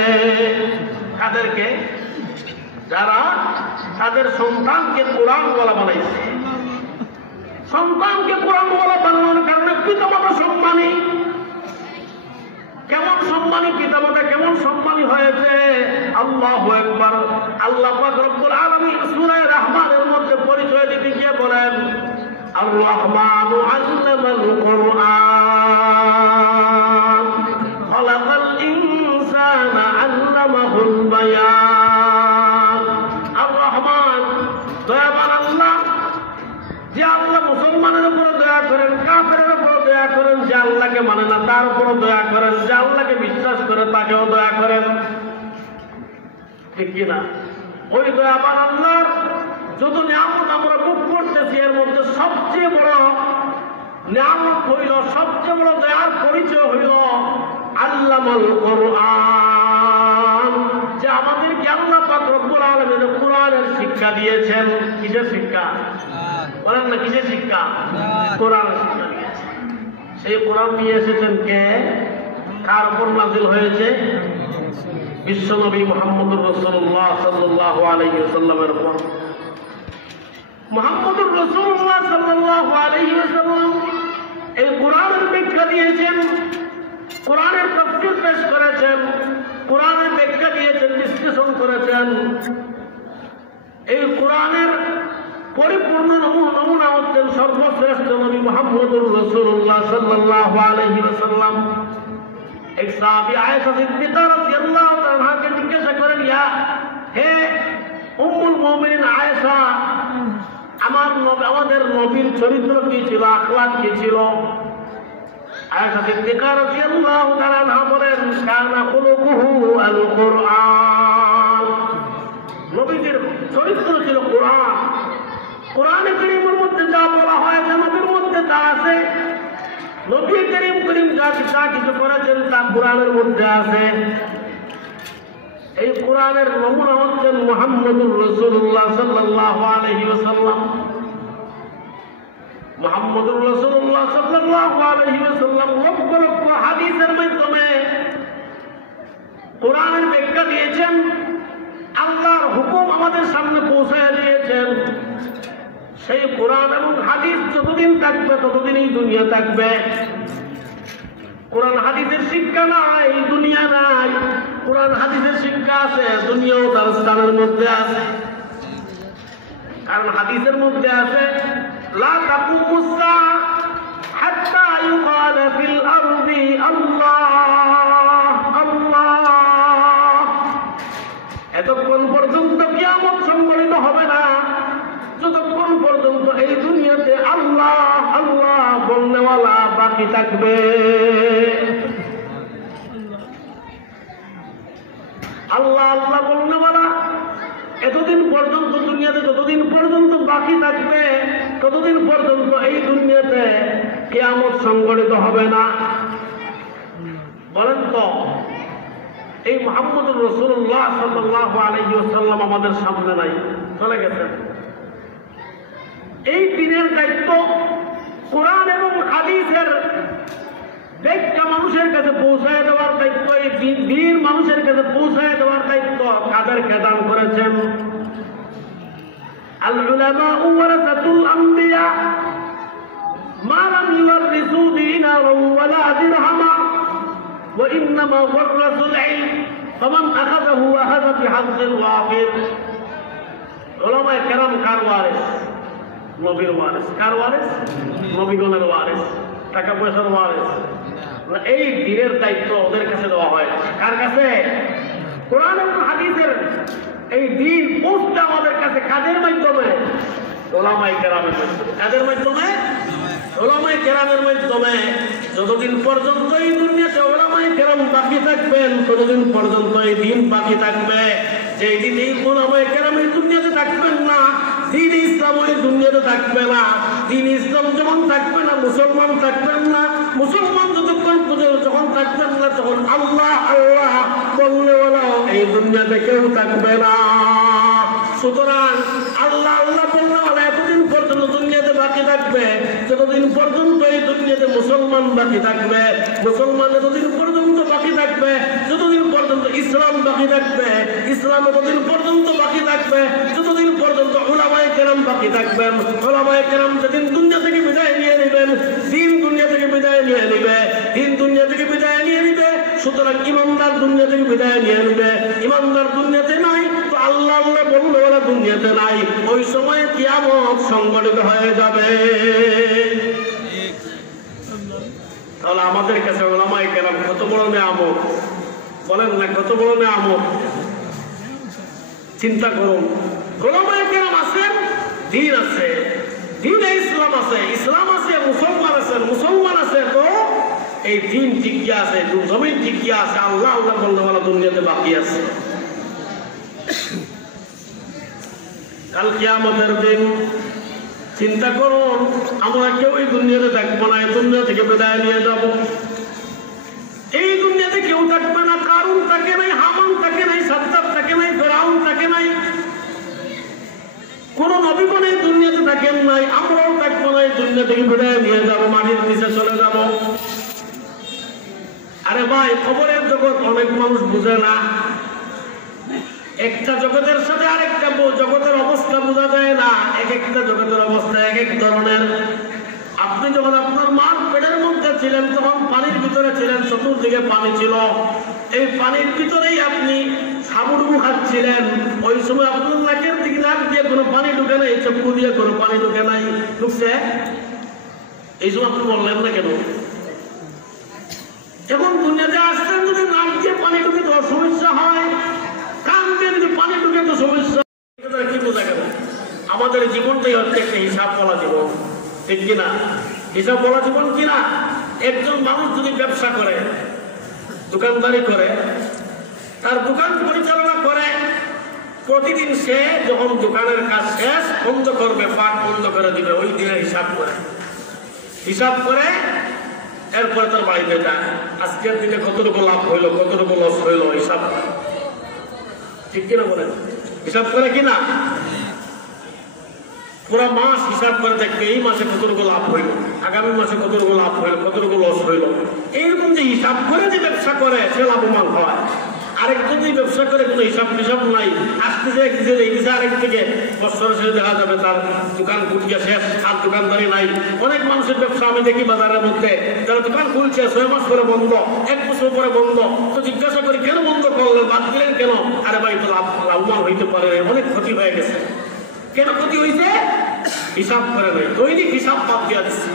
তাদেরকে যারা তাদের সন্তানকে কোরআন ওয়ালা বানাইছে, সন্তানকে কোরআন ওয়ালা বানানোর কারণে পিতামাতা সম্মানী। কেমন সম্মানী পিতামাতা, কেমন সম্মানী হয়েছে! আল্লাহু আকবার। আল্লাহ পাক রব্বুল আলামিন সূরা রহমানের মধ্যে পরিচয় দিতে গিয়ে বলেন, আর রহমানু আল্লামাল কুরআন খালাকাল ইনসানা আল্লামাহুল বায়ান। আর রহমান দয়াবান আল্লাহ, যে আল্লাহ মুসলমানের উপর দয়া করেন, কাফেরের উপর দয়া করেন, যে আল্লাহকে মানে না তার উপর দয়া করেন, যে আল্লাহকে বিশ্বাস করে তাকেও দয়া করেন, ঠিক কিনা? ওই দয়াবান আল্লাহর যত নিয়ামত আমরা ভোগ করতেছি, এর মধ্যে সবচেয়ে বড় নিয়ামত হইল, সবচেয়ে বড় দয়ার পরিচয় হইল আল্লামাল কুরআন, যে আমাদেরকে আল্লাহ পাক রব্বুল আলামিন কোরআনের শিক্ষা দিয়েছেন। কিসের শিক্ষা বলেন না? কিসের শিক্ষা? কোরআনের শিক্ষা দিয়েছেন। সেই কোরআন নিয়ে এসেছেন কে? কার উপর নাযিল হয়েছে? বিশ্বনবী মুহাম্মদুর রাসূলুল্লাহ সাল্লাল্লাহু আলাইহি ওয়াসাল্লামের উপর। মুহাম্মদুর রাসূলুল্লাহ সাল্লাল্লাহু আলাইহি ওয়াসাল্লাম এই কোরআনের ব্যাখ্যা দিয়েছেন, কোরআনের তাফসীর পেশ করেছেন, কোরআনের ব্যাখ্যা দিয়েছেন, বিশ্লেষণ করেছেন। এই কোরআনের পরিপূর্ণ নমুনা হচ্ছেন সর্বশ্রেষ্ঠ নবী মুহাম্মদুর রাসূলুল্লাহ সাল্লাল্লাহু আলাইহি ওয়াসাল্লাম। এক সাহাবী আয়েশা সিদ্দিকা রাদিয়াল্লাহু তাআলাকে জিজ্ঞাসা করেন, ইয়া হে উম্মুল মুমিনিন আয়েশা, আমাদের নবীর চরিত্র কি ছিল, আখলাক কি ছিল? আয়েশা সিদ্দিকা রাদিয়াল্লাহু তাআলা বলেন, কানা খুলুকুহু আল কুরআন। নবীর চরিত্র ছিল কোরআন। কোরআনে কারীমের মধ্যে যা বলা হয়েছে, নবীর মধ্যে তা আছে। নবী করিম যা কিছু করেছেন তা কোরআনের মধ্যে আছে। এই কোরআনের নমুনা হচ্ছেন মুহাম্মদুর রাসূলুল্লাহ সাল্লাল্লাহু আলাইহি ওয়াসাল্লাম। মুহাম্মদুর রাসূলুল্লাহ সাল্লাল্লাহু আলাইহি ওয়াসাল্লাম লক্ষ লক্ষ হাদিসের মাধ্যমে কোরআনের ব্যাখ্যা দিয়েছেন, আল্লাহর হুকুম আমাদের সামনে পৌঁছায় দিয়েছেন। সেই কোরআন এবং হাদিস যতদিন থাকবে ততদিনই দুনিয়া থাকবে। কোরআন হাদিসের শিক্ষা নাই, দুনিয়া নাই। কোরআন হাদিসের শিক্ষা আছে, দুনিয়াও তার স্থানের মধ্যে আছে। কারণ হাদিসের মধ্যে আছে, লা তাকুমুস সাআ হাত্তা ইউকালা ফিল আরদি আল্লাহ আল্লাহ। এতক্ষণ পর্যন্ত কিয়ামত সংঘটিত হবে না যতক্ষণ পর্যন্ত এই দুনিয়াতে আল্লাহ আল্লাহ বলনেওয়ালা বাকি থাকবে। আল্লাহ আল্লাহ বলনেওয়ালা এতদিন পর্যন্ত দুনিয়াতে যতদিন পর্যন্ত বাকি থাকবে ততদিন পর্যন্ত এই দুনিয়াতে কিয়ামত সংঘটিত হবে না। বলেন তো, এই মুহাম্মদুর রাসূলুল্লাহ সাল্লাল্লাহু আলাইহি ওয়াসাল্লাম আমাদের সামনে নাই, চলে গেছেন। এই দিনের দায়িত্ব কোরআন এবং হাদিসের ব্যাখ্যা মানুষের কাছে পৌঁছায় দেওয়ার দায়িত্ব, এই দিন মানুষের কাছে পৌঁছায় দেওয়ার দায়িত্ব কাদেরকে দান করেছেন? আল উলামাউ ওয়ারাসাতুল আমবিয়া মা লাম ইউরিসু দীনারাও ওয়ালা দিরহামা ওয়া ইন্নামা ওয়ারাসুল ইলম ফামান আখাযাহু আখাযা বিহাজ্জিল ওয়াফির। উলামায়ে কেরাম কার ওয়ারিস? নবীর ওয়ারিস। কার ওয়ারিস? নবীগণের ওয়ারিস, টাকা পয়সার ওয়ারিস। এই দিনের দায়িত্ব ওদের কাছে দেওয়া হয়। কার কাছে? কোরআন এবং হাদিসের এই দিন পৌঁছতে আমাদের কাছে কাদের মাধ্যমে? উলামায়ে কেরামের মাধ্যমে। কাদের মাধ্যমে? উলামায়ে কেরামের মাধ্যমে। যতদিন পর্যন্ত এই দুনিয়াতে উলামায়ে কেরাম বাকি থাকবেন, ততদিন পর্যন্ত এই দিন বাকি থাকবে। যেই দিন এই উলামায়ে কেরাম এই দুনিয়াতে থাকবেন না, দিন ইসলাম ওই দুনিয়াতে থাকবে না। দিন ইসলাম যখন থাকবে না, মুসলমান থাকবেন না। মুসলমান যতক্ষণ যখন থাকবেন না, তখন আল্লাহ আল্লাহ বললে এই দুনিয়াতে কেউ থাকবে না। সুতরাং আল্লাহ আল্লাহ বললে এতদিন পর্যন্ত দুনিয়াতে বাকি থাকবে, যতদিন পর্যন্ত এই দুনিয়াতে মুসলমান বাকি থাকবে। মুসলমান এতদিন পর্যন্ত বাকি থাকবে, যতদিন পর্যন্ত ইসলাম বাকি থাকবে। ইসলাম এতদিন পর্যন্ত বাকি থাকবে, যতদিন পর্যন্ত উলামায়ে কেরাম বাকি থাকবেন। উলামায়ে কেরাম যেদিন দুনিয়া থেকে বিদায় নিয়ে নেবেন, দিন দুনিয়া থেকে বিদায় নিয়ে নেবে, দিন দুনিয়া থেকে বিদায় নিয়ে নেবে। সুতরাং ইমানদার দুনিয়া থেকে বিদায় নিয়ে নেবে। ইমানদার দুনিয়াতে নাই তো আল্লাহ আল্লাহ বললে ওরা দুনিয়াতে নাই। ওই সময় কিয়ামত সংগঠিত হয়ে যাবে। তাহলে আমাদের কাছে উলামায়ে কেরাম কত বড় নিয়ামত, বলেন না কত বড় নিয়ামত। চিন্তা করুন, উলামায়ে কেরাম আছেন, দ্বীন আছে, দ্বীনে ইসলাম আছে, ইসলাম আছে, মুসলমান আছেন, মুসলমান আছে, তো এই দিন টিকিয়ে আছে, জমিন টিকিয়ে আছে। আল্লাহ আল্লাহ বললে বলা দুনিয়াতে বাকি আছে। কাল কিয়ামতের দিন চিন্তা করুন, আমরা কেউ এই দুনিয়াতে থাকবো না, এই দুনিয়া থেকে বিদায় নিয়ে যাব। এই দুনিয়াতে কেউ থাকবে না। কারুন থাকে নাই, হামান থাকে নাই, সাদ্দাত থাকে নাই, ফেরাউন থাকে নাই, কোন নবীগণ এই দুনিয়াতে থাকেন নাই। আমরাও থাকবো না, এই দুনিয়া থেকে বিদায় নিয়ে যাব, মাটির নিচে চলে যাব। আরে ভাই, খবরের জগৎ অনেক মানুষ বুঝে না। একটা জগতের সাথে আরেকটা জগতের অবস্থা বোঝা যায় না। এক একটা জগতের অবস্থা এক এক ধরনের। আপনি যখন আপনার মার পেটের মধ্যে ছিলেন, তখন পানির ভিতরে ছিলেন, চতুর্দিকে পানি ছিল। এই পানির ভিতরেই আপনি হাবুডুবু খাচ্ছিলেন। ওই সময় আপনার নাকের দিকে নাক দিয়ে কোনো পানি ঢুকে নাই, চক্ষু দিয়ে কোনো পানি ঢুকে নাই, ঢুকছে? এই সময় আপনি বললেন না কেন? এখন দুনিয়াতে আসছেন, যদি নাক দিয়ে পানি ঢুকে তো সমস্যা হয়, কান দিয়ে যদি পানি ঢুকে তো সমস্যা। কি বোঝা গেল? আমাদের জীবনটাই হচ্ছে একটা হিসাব বলা জীবন, ঠিক কিনা? হিসাব বলা জীবন কিনা? একজন মানুষ যদি ব্যবসা করে, দোকানদারি করে, তার দোকান পরিচালনা করে, প্রতিদিন সে যখন দোকানের কাজ শেষ বন্ধ করবে, পাট বন্ধ করে দিবে, ওই দিনে হিসাব করে, হিসাব করে এরপরে তার বাড়িতে যায়। আজকের দিনে কতটুকু লাভ হইলো, কতটুকু লস হইলো, হিসাব করে, ঠিক কিনা বলেন? হিসাব করে কিনা? পুরা মাস হিসাব করে দেখবে এই মাসে কতটুকু লাভ হইল, আগামী মাসে কতটুকু লাভ হইল, কতটুকু লস হইল। এইরকম যে হিসাব করে যে ব্যবসা করে, সে লাভবান হয়। আরেকজন যে ব্যবসা করে কোনো হিসাব হিসাব নাই, আসতেছে আরেক থেকে বছর শেষে দেখা যাবে তার দোকান খুঁটিয়া শেষ, আর দোকানদারি নাই। অনেক মানুষের ব্যবসা আমি দেখি বাজারের মধ্যে, যারা দোকান খুলছে 6 মাস পরে বন্ধ, 1 বছর পরে বন্ধ। তো জিজ্ঞাসা করি কেন বন্ধ করলেন, বাদ দিলেন কেন? আরে ভাই, তো লাভবান হইতে পারে, অনেক ক্ষতি হয়ে গেছে। কেন ক্ষতি হয়েছে? হিসাব করে নাই, দৈনিক হিসাব বাদ দিয়া দিচ্ছে।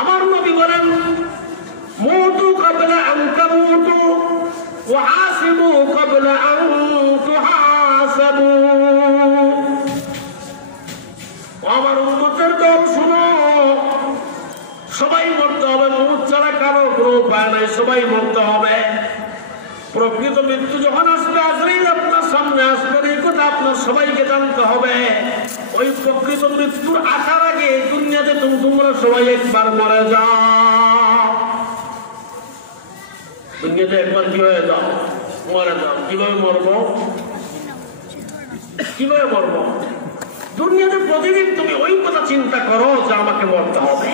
আমার নবী বলেন, মুতু ক্বাবলা আন তামুতু ওয়া হাসিবু ক্বাবলা আন তুহাসাবু। আমার উম্মতের দল শুনো, সবাই মরতে হবে, মৌত ছাড়া কারো কোনো উপায় নাই, সবাই মরতে হবে। প্রকৃত মৃত্যু যখন আসবে, আজরাইল আপনার সামনে আসবে, এই কথা আপনার সবাইকে জানতে হবে। ওই প্রকৃত মৃত্যুর আসার আগে দুনিয়াতে তোমরা সবাই একবার মরে যাও। দুনিয়াতে একবার কি হয়ে যাও, মরে যাও। কিভাবে মরবো? কিভাবে মরবো? দুনিয়াতে প্রতিদিন তুমি ওই কথা চিন্তা করো যে আমাকে মরতে হবে,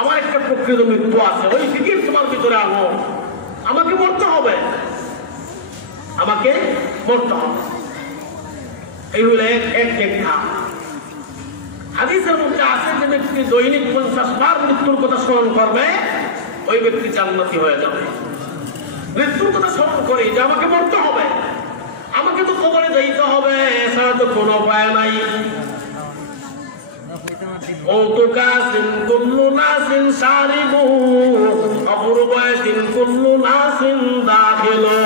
আমার একটা প্রকৃত মৃত্যু আছে, ওই ফিকির তোমার ভিতরে আনো। আমাকে মরতে হবে, আমাকে মরতে হবে। এই হলো এক ধাপ। হাদিসের মধ্যে আছে যে ব্যক্তি দৈনিক 50 বার মৃত্যুর কথা স্মরণ করবে, ওই ব্যক্তি জান্নাতি হয়ে যাবে। মৃত্যুর কথা স্মরণ করি যে আমাকে মরতে হবে, আমাকে তো কবরে যাইতে হবে, এছাড়া তো কোনো উপায় নাই। মৌতুকাসিন কুল্লু নাসিন শারিবু অপূর্বাসিন কুল্লু নাসিন দাখিলু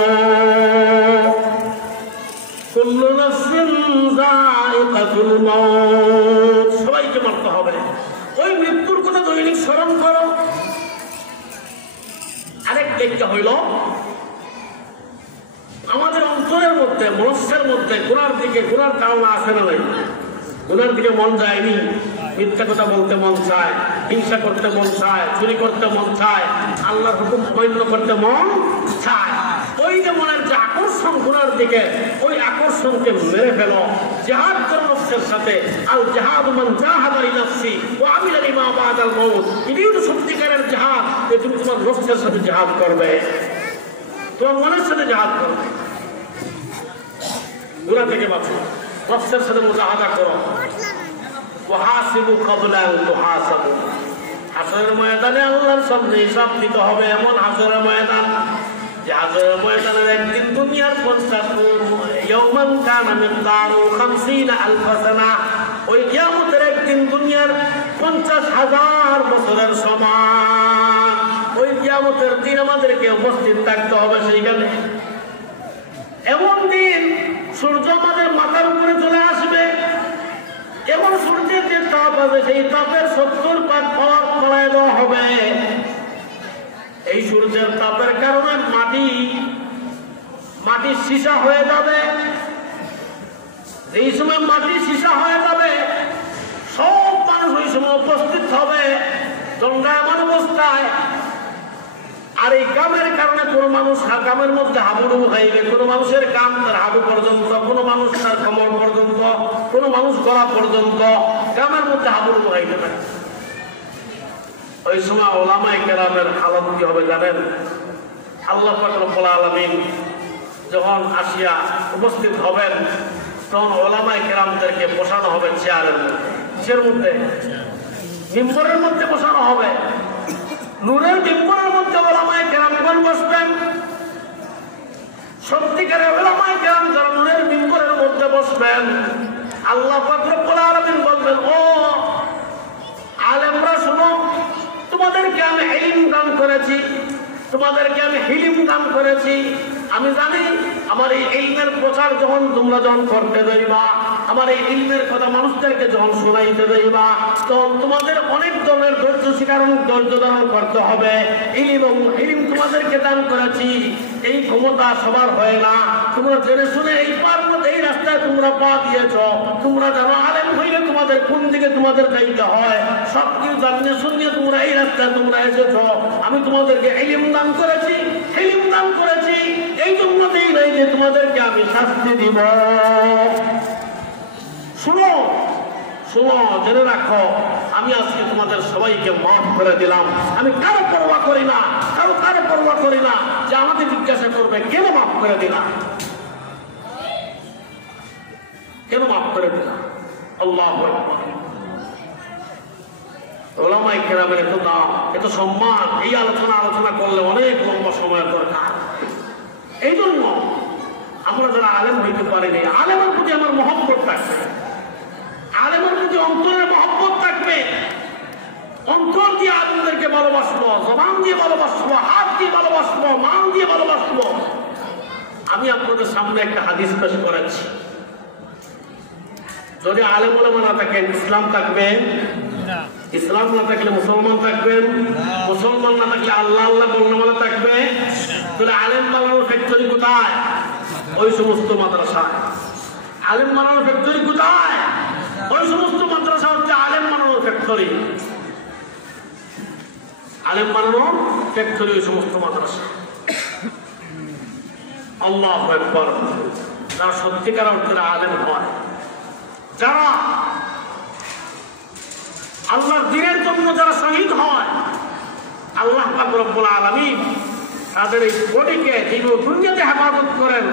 কুল্লু নাফসিন যায়িকাতুল মাউত। সবাইকে মরতে হবে, ওই মৃত্যুর কথা দৈনিক স্মরণ করো। শিক্ষা হইল আমাদের অন্তরের মধ্যে মনস্যের মধ্যে গুনার দিকে গুনার ধারণা আসে না নাই? গুনার দিকে মন যায়নি, মিথ্যা কথা বলতে মন চায়, হিংসা করতে মন চায়, চুরি করতে মন চায়, আল্লাহর হুকুম অমান্য করতে মন চায়। ওই যে মনের যে আকর্ষণ গুনার দিকে, ওই আকর্ষণকে মেরে ফেল, জিহাদ করো নফসের সাথে। আল জিহাদু মান জাহাদা লিনাফসি ওয়া আমিলা লিমা বাদাল মাউত। এটাই তো সত্যিকারের জিহাদ, যে তুমি তোমার নফসের সাথে জিহাদ করবে, তোমার মনের সাথে জিহাদ করবে। গুনাহ থেকে বাঁচো, নফসের সাথে মুজাহাদা করো। ওয়াহাসিবু ক্বাবলা আন তুহাসাবু। হাসরের ময়দানে আল্লাহর সামনে হিসাব দিতে হবে। এমন হাসরের ময়দান যে হাসরের ময়দানের একদিন দুনিয়ার 50 ইয়াওমান কানা মিকদারু 50 আলফ সানা। ওই কিয়ামতের একদিন দুনিয়ার 50,000 বছরের সমান। ওই কিয়ামতের দিন আমাদেরকে উপস্থিত থাকতে হবে সেইখানে। এমন দিন সূর্য আমাদের মাথার উপরে চলে আসবে, এবং সূর্যের যে তাপ আছে সেই তাপের 70 ভাগ পাওয়ার করায় দেওয়া হবে। এই সূর্যের তাপের কারণে মাটি সীসা হয়ে যাবে। এই সময় মাটি সীসা হয়ে যাবে, সব মানুষ ওই সময় উপস্থিত হবে দণ্ডায়মান অবস্থায়। আর এই কামের কারণে কোনো মানুষ কামের মধ্যে হাবুডুবু খাইবে, কোনো মানুষের কাম তার হাবু পর্যন্ত, কোনো মানুষ তার কোমর পর্যন্ত, কোনো মানুষ গলা পর্যন্ত কামের মধ্যে হাবুডুবু খাইতে পারে। ওই সময় ওলামায়ে কেরামের হালত কি হবে জানেন? আল্লাহ পাক রব্বুল আলামিন যখন আসিয়া উপস্থিত হবেন, তখন ওলামায়ে কেরামদেরকে বসানো হবে চেয়ারের মধ্যে। কিসের মধ্যে? মিম্বরের মধ্যে বসানো হবে। নূরের মিম্বরের মধ্যে ওলামায়ে কেরামগণ বসবেন। সত্যিকারের ওলামায়ে কেরাম যারা নূরের মিম্বরের মধ্যে বসবেন, আল্লাহ পাক রব্বুল আলামিন বলবেন, ও আলেমরা শুনো, তোমাদেরকে আমি ইলম দান করেছি, তোমাদেরকে আমি হিলিম দান করেছি। আমি জানি আমার এই ইলমের প্রচার যখন তোমরা করতে যাইবা, আমার এই ইলমের কথা মানুষদেরকে যখন শোনাইতে যাইবা, তখন তোমাদের অনেক ধরনের ধৈর্য শিকারণ ধৈর্য ধারণ করতে হবে। ইলম তোমাদেরকে দান করেছি, এই ক্ষমতা সবার হয় না। তোমরা জেনে শুনে এই পার মধ্যে এই রাস্তায় তোমরা পা দিয়েছ, তোমরা জানো আলেম হইলে তোমাদের কোন দিকে তোমাদের যাইতে হয়, সব কিছু জানিয়ে শুনিয়ে তোমরা এই রাস্তায় তোমরা এসেছ। আমি তোমাদেরকে ইলম দান করেছি, হিলিম দান করেছি, এই জন্য দেই নাই যে তোমাদেরকে আমি শাস্তি দিব। শুনো শুনো, জেনে রাখো, আমি আজকে তোমাদের সবাইকে মাফ করে দিলাম। আমি কারো পরোয়া করি না, কারো পরোয়া করি না যে আমাকে জিজ্ঞাসা করবে কেন মাফ করে দিলাম, কেন মাফ করে দিলাম। আল্লাহু আকবার। ওলামায়ে কেরামের এত দাম, এত সম্মান। এই আলোচনা করলে অনেক লম্বা সময়ের দরকার। এই জন্য আমরা যারা আলেম হইতে পারিনি, আলেমের প্রতি আমার মহব্বত থাকবে, আলেমের প্রতি অন্তরের মহব্বত থাকবে। অন্তর দিয়ে আলেমদেরকে ভালোবাসবো, জবান দিয়ে ভালোবাসবো, হাত দিয়ে ভালোবাসবো, মান দিয়ে ভালোবাসবো। আমি আপনাদের সামনে একটা হাদিস পেশ করেছি, যদি আলেম ওলামা না থাকেন ইসলাম থাকবে, ইসলাম না থাকলে মুসলমান থাকবেন, মুসলমান না থাকলে আল্লাহ আল্লাহ বলনা থাকবে। তাহলে আলেম বানানোর ফ্যাক্টরি কোথায়? ওই সমস্ত মাদ্রাসায়। আলেম বানানোর ফ্যাক্টরি কোথায়? ওই সমস্ত মাদ্রাসা হচ্ছে আলেম বানানোর ফ্যাক্টরি। আলেম বানানোর ফ্যাক্টরি ওই সমস্ত মাদ্রাসা। আল্লাহু আকবার। যারা সত্যিকার অর্থে আলেম হয়, যারা আল্লাহর দ্বীনের জন্য যারা শহীদ হয়, আল্লাহ পাক রব্বুল আলামিন তাদের এই বডিকে তিনি দুনিয়াতে হেফাজত করেন,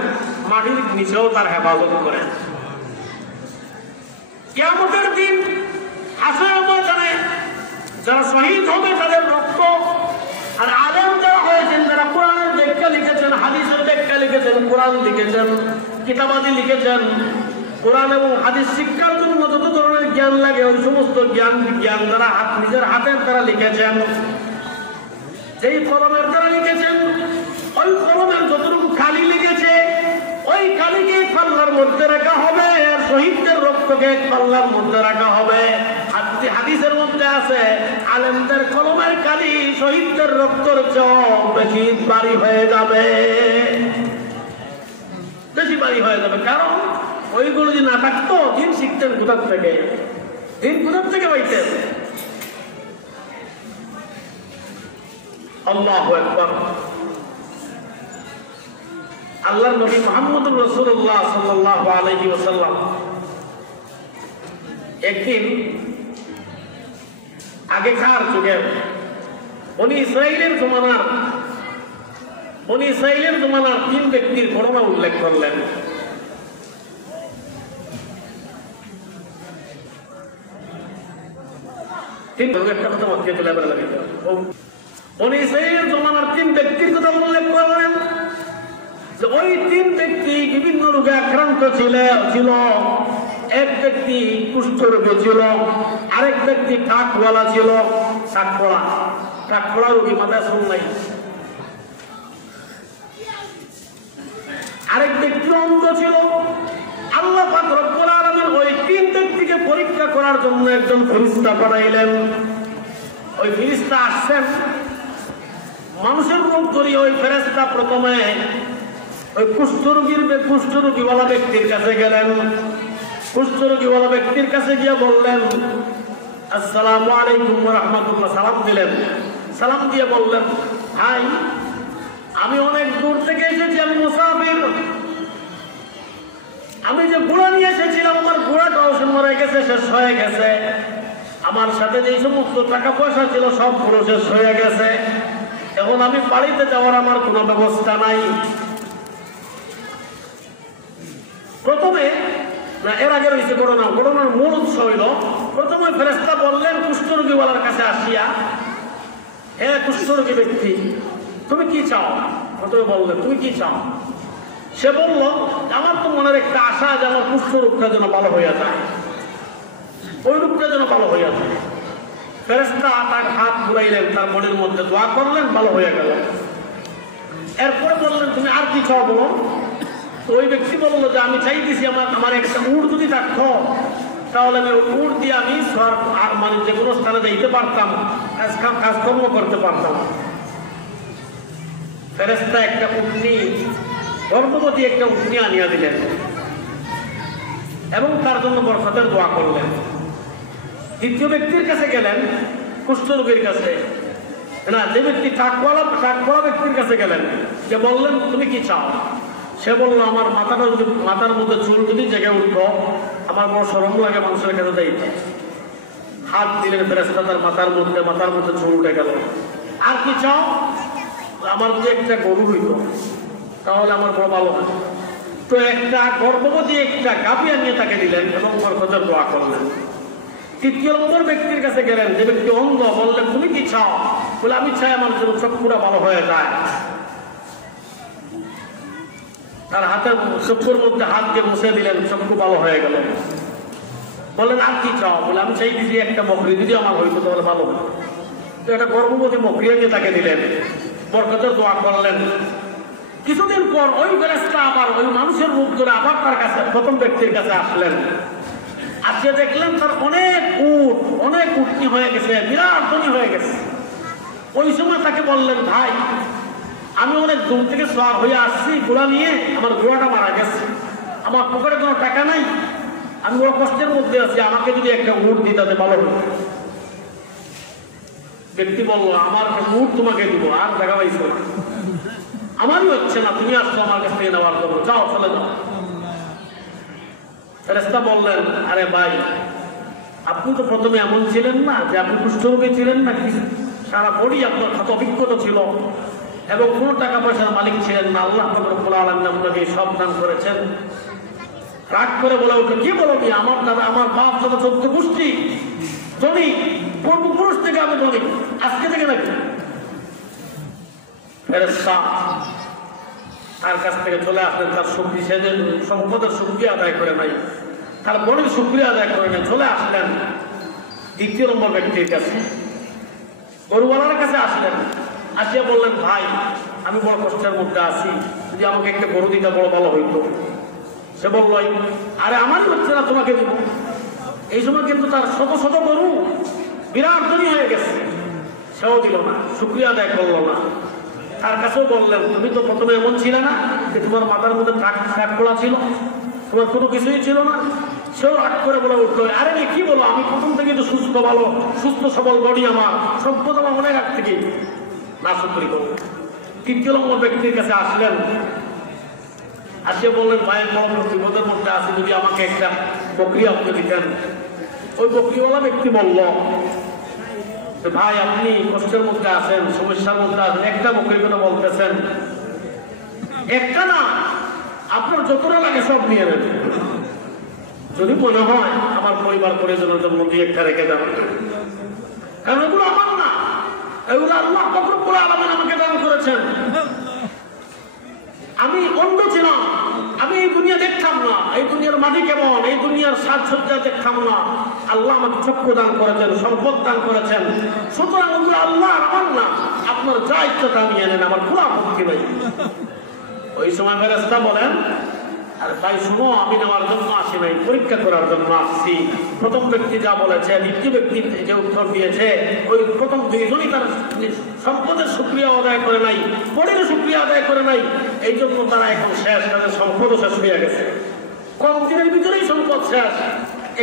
মাটির নিচেও তার হেফাজত করেন। কিয়ামতের দিন হাসরের ময়দানে যারা শহীদ হবে তাদের রক্ত, আর আলেম যারা হয়েছেন, যারা কোরআনের ব্যাখ্যা লিখেছেন, হাদিসের ব্যাখ্যা লিখেছেন, কোরআন লিখেছেন, কিতাবাদি লিখেছেন, কোরআন এবং হাদিস শিক্ষার জন্য যত ধরনের জ্ঞান লাগে ওই সমস্ত জ্ঞান যারা নিজের হাতের দ্বারা লিখেছেন, যেই কলমের দ্বারা লিখেছেন, ওই কলমের যতটুকু খালি লিখেছে ওই কালিকে পাল্লার মধ্যে রাখা হবে, আর শহীদদের রক্তকে পাল্লার মধ্যে রাখা হবে। হাদিসের মধ্যে আছে আলেমদের কলমের কালি জান্নাতি শহীদদের রক্তের চেয়ে বেশি ভারী হয়ে যাবে, বেশি ভারী হয়ে যাবে। কারণ ওইগুলো যদি না থাকতো, দিন শিখতেন কোথার থেকে, দিন কোথার থেকে পাইতেন? আল্লাহু আকবার। আল্লাহর নবী মুহাম্মদুর রাসূলুল্লাহ সাল্লাল্লাহু আলাইহি ওয়াসাল্লাম একদিন আগেকার যুগের বনি ইসরাইলের জমানার 3 ব্যক্তির ঘটনা উল্লেখ করলেন। একটা কথা মাথায় তুলে আবার লাগে, বনি ইসরাইলের জমানার 3 ব্যক্তির কথা উল্লেখ করলেন যে ওই 3 ব্যক্তি বিভিন্ন রোগে আক্রান্ত ছিল। এক ব্যক্তি কুষ্ঠরোগী ছিল, আরেক ব্যক্তি টাকওয়ালা ছিল, টাকওয়ালা রোগী, মাথায় শুন নাই। আরেক ব্যক্তি অন্ধ ছিল। আল্লাহ পাক রব্বুল আলামিন ওই 3 ব্যক্তিকে পরীক্ষা করার জন্য একজন ফেরেশতা পাঠাইলেন। ওই ফেরেশতা আসছেন মানুষের রূপ ধরে। ওই ফেরেশতা প্রথমে ওই কুষ্ঠরোগীওয়ালা ব্যক্তির কাছে গেলেন। কুষ্ঠরোগীওয়ালা ব্যক্তির কাছে গিয়ে বললেন, আসসালামু আলাইকুম ওয়া রাহমাতুল্লাহ, সালাম দিলেন। সালাম দিয়ে বললেন, ভাই আমি অনেক দূর থেকে এসেছি, আমি মুসাফির। আমি যে ঘোড়া নিয়ে এসেছিলাম, আমার ঘোড়াটাও মরে গেছে, শেষ হয়ে গেছে। আমার সাথে যে সমস্ত টাকা পয়সা ছিল সবগুলো শেষ হয়ে গেছে। এখন আমি বাড়িতে যাওয়ার আমার কোনো ব্যবস্থা নাই। প্রথমে না, এর আগে রয়েছে ঘটনার মূল উৎস হইল, প্রথমে ফেরেশতা বললেন কুষ্ঠরোগীওয়ালার কাছে আসিয়া, হে কুষ্ঠরোগী ব্যক্তি, তুমি কি চাও? প্রথমে বললেন, তুমি কি চাও? সে বলল, আমার তো মনের একটা আশা যে আমার কুষ্ঠরোগটা যেন ভালো হইয়া যায়, ওই রোগটা যেন ভালো হইয়া যায়। ফেরেশতা তার হাত ঘুরাইলেন, তার মনের মধ্যে দোয়া করলেন, ভালো হয়ে গেল। এরপরে বললেন, তুমি আর কি চাও বলো? তো ওই ব্যক্তি বললো যে আমি চাইতেছি আমার একটা উট যদি থাকতো, তাহলে আমি উট দিয়ে আমি মানে যে কোনো স্থানে যাইতে পারতাম, কাজকর্ম করতে পারতাম। ফেরেশতা একটা উটনি, গর্ভবতী একটা উটনি আনিয়া দিলেন এবং তার জন্য বরকতের দোয়া করলেন। দ্বিতীয় ব্যক্তির কাছে গেলেন, কুষ্ঠরোগীর কাছে না, যে ব্যক্তি টাকওয়ালা ব্যক্তির কাছে গেলেন, যে বললেন তুমি কি চাও? সে বলল, আমার মাথার মধ্যে চুল যদি জেগে উঠতো, আমার বড় শরম লাগে মানুষের কাছে যাইতে। হাত দিলেন ফেরেশতা তার মাথার মধ্যে চুল উঠে গেল। আর কি চাও? আমার যদি একটা গরু হইত তাহলে আমার বড় ভালো হয়। তো একটা গর্ভবতী একটা গাভী আনিয়ে তাকে দিলেন এবং বরকতের দোয়া করলেন। তৃতীয় নম্বর ব্যক্তির কাছে গেলেন, যে ব্যক্তি অন্ধ, বললেন তুমি কি চাও? বলে আমি চাই আমার যেন চক্ষুরা ভালো হয়ে যায়। তার হাতের চক্ষুর মধ্যে হাত দিয়ে মুছে দিলেন, চক্ষু ভালো হয়ে গেল। বললেন আর কি চাও? বলে আমি চাইতেছি একটা বকরি যদি আমার হইতো তাহলে ভালো হতো। তো একটা গর্ভবতী বকরি নিয়ে তাকে দিলেন, বরকতের দোয়া করলেন। কিছুদিন পর ওই ফেরেশতা আবার ওই মানুষের রূপ ধরে আবার তার কাছে প্রথম ব্যক্তির কাছে আসলেন। আজকে দেখলেন তার অনেক উটনি হয়ে গেছে, বিরাট ধনী হয়ে গেছে। ওই সময় তাকে বললেন, ভাই আমি অনেক দূর থেকে সওয়ার হয়ে আসছি ঘোড়া নিয়ে, আমার ঘোড়াটা মারা গেছে, আমার পকেটে কোনো টাকা নাই, আমি বড় কষ্টের মধ্যে আছি, আমাকে যদি একটা উট দিতে ভালো হতো। ব্যক্তি বলল, আমার উট তোমাকে দিব, আর টাকা পাইছো না, আমারই হচ্ছে না, তুমি আসছো আমার কাছ থেকে নেওয়ার জন্য, যাও চলে যাও। ফেরেশতা বললেন, আরে ভাই আপনি তো প্রথমে এমন ছিলেন না যে আপনি কুষ্ঠরোগী ছিলেন না, সারা বডি আপনার কত অভিজ্ঞতা ছিল এবং কোন টাকা পয়সার মালিক ছিলেন না। আল্লাহ রাব্বুল আলামিন আপনাকে সব দান করেছেন। রাগ করে বলে উঠে, কি বলো কি, আমার দাদা আমার বাপ যত 14 গোষ্ঠী ধনী, পূর্বপুরুষ থেকে আমি ধনী, আজকে থেকে নাকি? ফেরেশতা তার কাছ থেকে চলে আসলেন, তার সম্পদের শুকরিয়া আদায় করে নাই, তার বড়ির শুকরিয়া আদায় করে নাই, চলে আসলেন দ্বিতীয় নম্বর ব্যক্তির কাছে, গরুওয়ালার কাছে আসলেন। আসিয়া বললেন, ভাই আমি বড় কষ্টের মধ্যে আছি, যদি আমাকে একটা গরু দিতে বড় ভালো হইতো। সে বলল, আরে আমারই হচ্ছে না, তোমাকে দিব। এই সময় কিন্তু তার শত শত গরু, বিরাট ধনী হয়ে গেছে। সেও দিল না, শুকরিয়া আদায় করলো না। তার কাছেও বললেন, তুমি তো প্রথমে এমন ছিলে না যে তোমার মাথার মধ্যে ট্রাক খোলা ছিল, তোমার কোনো কিছুই ছিল না। সেও রাগ করে বলে উঠলো, আরে কি বলো, আমি প্রথম থেকে তো সুস্থ, ভালো সুস্থ সবল বডি, আমার সম্পদ আমার অনেক আগ থেকে, না শুকরি করবো। তৃতীয় নম্বর ব্যক্তির কাছে আসলেন, আসিয়ে বললেন, ভাইয়ের বড় বিপদের মধ্যে আছে, যদি আমাকে একটা বকরি আপনি দিতেন। ওই বকরিওয়ালা ব্যক্তি বলল, ভাই আপনি কষ্টের মধ্যে আছেন, সমস্যার মধ্যে আছেন, একটা বকরির কথা বলতেছেন, একটা না, আপনার যতটা লাগে সব নিয়ে নেন। যদি মনে হয় আমার পরিবার পরিজনের মধ্যে একটা রেখে দেন, কারণ এগুলো আমার না, এগুলো আল্লাহ পাক রব্বুল আলামিন আমাকে দান করেছেন। আমি অন্ধ ছিলাম, আমি এই দুনিয়া দেখতাম না, এই দুনিয়ার মাটি কেমন, এই দুনিয়ার সাজসজ্জা দেখতাম না। আল্লাহ আমাকে চক্ষু দান করেছেন, সম্পদ দান করেছেন। সুতরাং ওগুলো আল্লাহ আমার না, আপনার যা ইচ্ছা নিয়ে নেন, আমার কোনো আপত্তি নেই। ওই সময় ফেরেশতা বলেন, আরে ভাই শুনো, আমি নেওয়ার জন্য আসি নাই, পরীক্ষা করার জন্য আসছি। প্রথম ব্যক্তি যা বলেছে, দ্বিতীয় ব্যক্তি যে উত্তর দিয়েছে, ওই প্রথম দুইজনই তার সম্পদের শুকরিয়া আদায় করে নাই, বড়ির শুকরিয়া আদায় করে নাই, এই জন্য তারা এখন শেষ, তাদের সম্পদও শেষ হয়ে গেছে। কম দিনের ভিতরেই সম্পদ শেষ,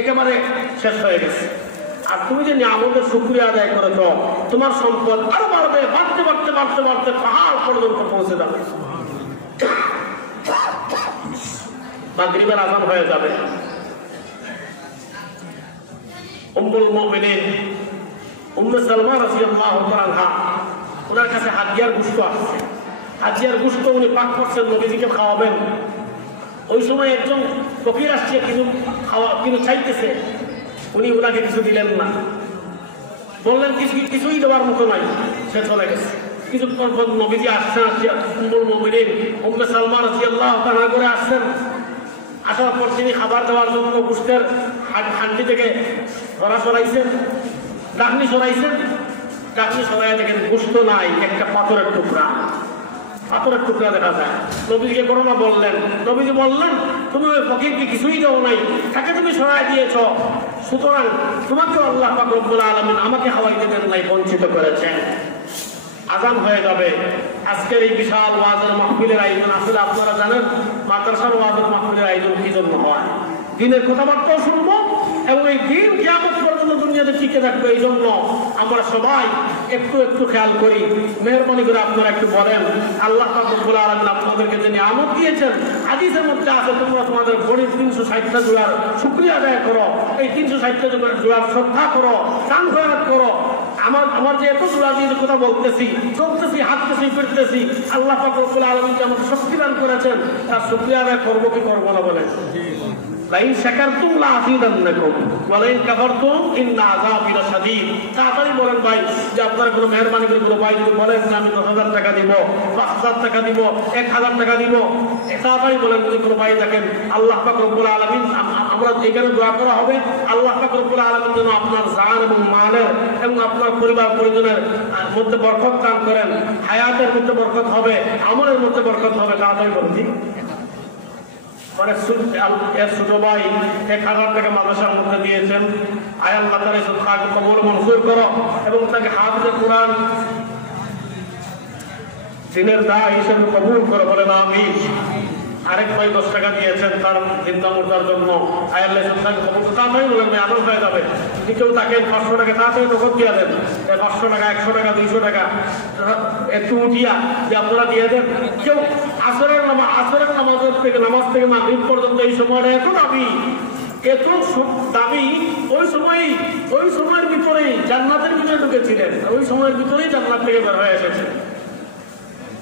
একেবারে শেষ হয়ে গেছে। আর তুমি যে নিয়ামতের শুকরিয়া আদায় করেছ, তোমার সম্পদ আরো বাড়বে, বাড়তে বাড়তে বাড়তে বাড়তে পাহাড় পর্যন্ত পৌঁছে যাবে। মাগরিবের আযান হয়ে যাবে। উম্মুল মুমিনিন উম্মে সালমা রাদিয়াল্লাহু তাআলা আনহা, ওনার কাছে হাদিয়ার গোশত আসছে। হাদিয়ার গোশত উনি পাক করছেন, নবীজিকে খাওয়াবেন। ওই সময় একজন ফকির আসছে, কিছু চাইতেছে, উনি ওনাকে কিছু দিলেন না, বললেন কিছুই দেওয়ার মতো নাই, সে চলে গেছে। কিছুক্ষণ পর নবীজি আসছেন, উম্মুল মুমিনিন উম্মে সালমা রাদিয়াল্লাহু তাআলা করে আসছেন। আসার পর তিনি খাবার দেওয়ার জন্য গোশতের হান্ডি থেকে সরাইছেন, ডাকনি সরাইছেন। ডাকনি সরাই দেখেন গোশত নাই, একটা পাথরের টুকরা দেখা যায়। নবীজিকে ঘটনা বললেন, নবীজি বললেন, তুমি ওই ফকিরকে কিছুই দাও নাই, তাকে তুমি সরাই দিয়েছ, সুতরাং তোমাকে আল্লাহ পাক রব্বুল আলামিন আমাকে খাওয়াইতে দেন নাই, বঞ্চিত করেছেন। আযান হয়ে যাবে। আজকের এই বিশাল ওয়াজের মাহফিলের আয়োজন, আসলে আপনারা জানেন মাদ্রাসার ওয়াজের মাহফিলের আয়োজন কি জন্য হয়? দিনের কথাবার্তাও শুনবো এবং এই দিন কিয়ামত পর্যন্ত দুনিয়াতে টিকে থাকবে। এই জন্য আমরা সবাই একটু একটু খেয়াল করি। মেহরবানি করে আপনারা একটু বলেন, আল্লাহ পাক রব্বুল আলামিন আপনাদেরকে যে নিয়ামত দিয়েছেন, হাদিসের মধ্যে আছে তোমরা তোমাদের বড়ির 360টা জোড়ার শুকরিয়া আদায় করো, এই 360টা জোড়ার শ্রদ্ধা করো, দান খয়রাত করো। আমার যে এত জোড়া দিয়ে কথা বলতেছি, চলতেছি, হাঁটতেছি, ফিরতেছি, আল্লাহ পাক রব্বুল আলামিন যে আমাকে শক্তি দান করেছেন, তার শুকরিয়া আদায় করবো কি করবো না বলেন? লাইন শাকারতুম লাযিদান্নাকুম ওয়া লাইন কাফারতুম ইন্না আযাবি লাশাদীদ। তাড়াতাড়ি বলেন ভাই, যে আপনারা কোনো মেহরবানি করে কোনো ভাই যদি বলেন যে আমি 10,000 টাকা দিব, 5,000 টাকা দিব, 1,000 টাকা দিব, তাড়াতাড়ি বলেন যদি কোনো ভাই থাকেন। আল্লাহ পাক রব্বুল আলামিন, আমরা এখানে দোয়া করা হবে, আল্লাহ পাক রব্বুল আলামিন যেন আপনার জান এবং মালের এবং আপনার পরিবার পরিজনের মধ্যে বরকত দান করেন। হায়াতের মধ্যে বরকত হবে, আমলের মধ্যে বরকত হবে। তাড়াতাড়ি বলছি ছোট ভাই 1,000 টাকা মাদ্রাসার মধ্যে দিয়েছেন। আয় আল্লাহ তাআলা সদকাকে কবুল মনজুর করো এবং তাকে হাফেজে কোরআন দিনের দায় হিসেবে কবুল করো, বলেন আমিন। আরেক ভাই 10 টাকা দিয়েছেন তার চিন্তা মুদ্রার জন্য, আয় আল্লাহ সদকাকে কবুল করো। তাড়াতাড়ি বলেন, আনন্দ হয়ে যাবে। যদি কেউ তাকে 500 টাকা তাড়াতাড়ি নগদ দিয়ে দেন, 500 টাকা, 100 টাকা, 200 টাকা একটু উঠিয়া যে আপনারা দিয়ে দেন। কেউ আসরের নামাজ থেকে মাগরিব পর্যন্ত এই সময়টা এত দামি, এত দামি। ওই সময়ের ভিতরেই জান্নাতের ভিতরে ঢুকেছিলেন, ওই সময়ের ভিতরেই জান্নাত থেকে বের হয়ে এসেছেন,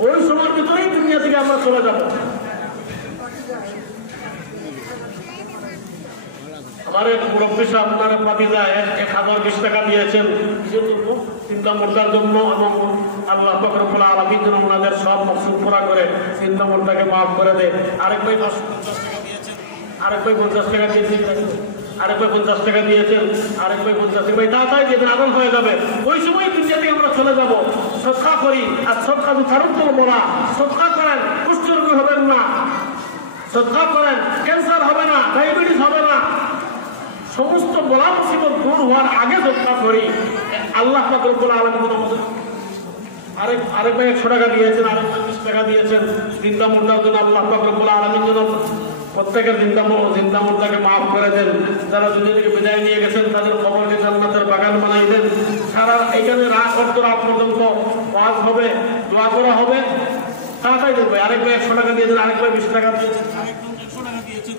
ওই সময়ের ভিতরেই দুনিয়া থেকে আমরা চলে যাব। আমার এক মুরব্বী সাহেব আপনার ভাতিজা 1,020 টাকা দিয়েছেন চিন্তা মুদ্রার জন্য, এবং আল্লাহ পাক রব্বুল আলামিন যেন ওনাদের সব মকসুদ পুরা করে চিন্তা মুদ্রাকে মাফ করে দেয়। আরেক ভাই 50 টাকা দিয়েছেন, আরেক ভাই 50 টাকা দিয়েছেন, আরেক ভাই 50 টাকা দিয়েছেন, আরেক ভাই 50 টাকা। ভাই তাড়াতাড়ি দিয়ে দেন, আদান হয়ে যাবে। ওই সময় দুনিয়া থেকে আমরা চলে যাব। সদকা করি, আর সদকা বিচারক করবো না। সদকা করেন, কুষ্ঠরোগী হবেন না। সদকা করেন, ক্যান্সার হবে না, ডায়াবেটিস হবে না। সমস্ত বলা মুসিবত দূর হওয়ার আগে সদকা করি। আল্লাহ পাক রব্বুল আলামিন আরেক ভাই 100 টাকা দিয়েছেন, আরেক ভাই 20 টাকা দিয়েছেন। জিন্দা মুর্দার জন্য আল্লাহ পাক রব্বুল আলামিন যেন প্রত্যেকের জিন্দা মুর্দাকে মাফ করে দেন। যারা দুনিয়া থেকে বিদায় নিয়ে গেছেন তাদের কবরকে জান্নাতের বাগান বানাই দেন। সারা এখানে রাত পর্যন্ত ওয়াজ হবে, দোয়া করা হবে। তাড়াতাড়ি দেন ভাই। আরেক ভাই 100 টাকা দিয়েছেন, আরেক ভাই 20 টাকা দিয়েছেন, আরেকজন 100 টাকা দিয়েছেন।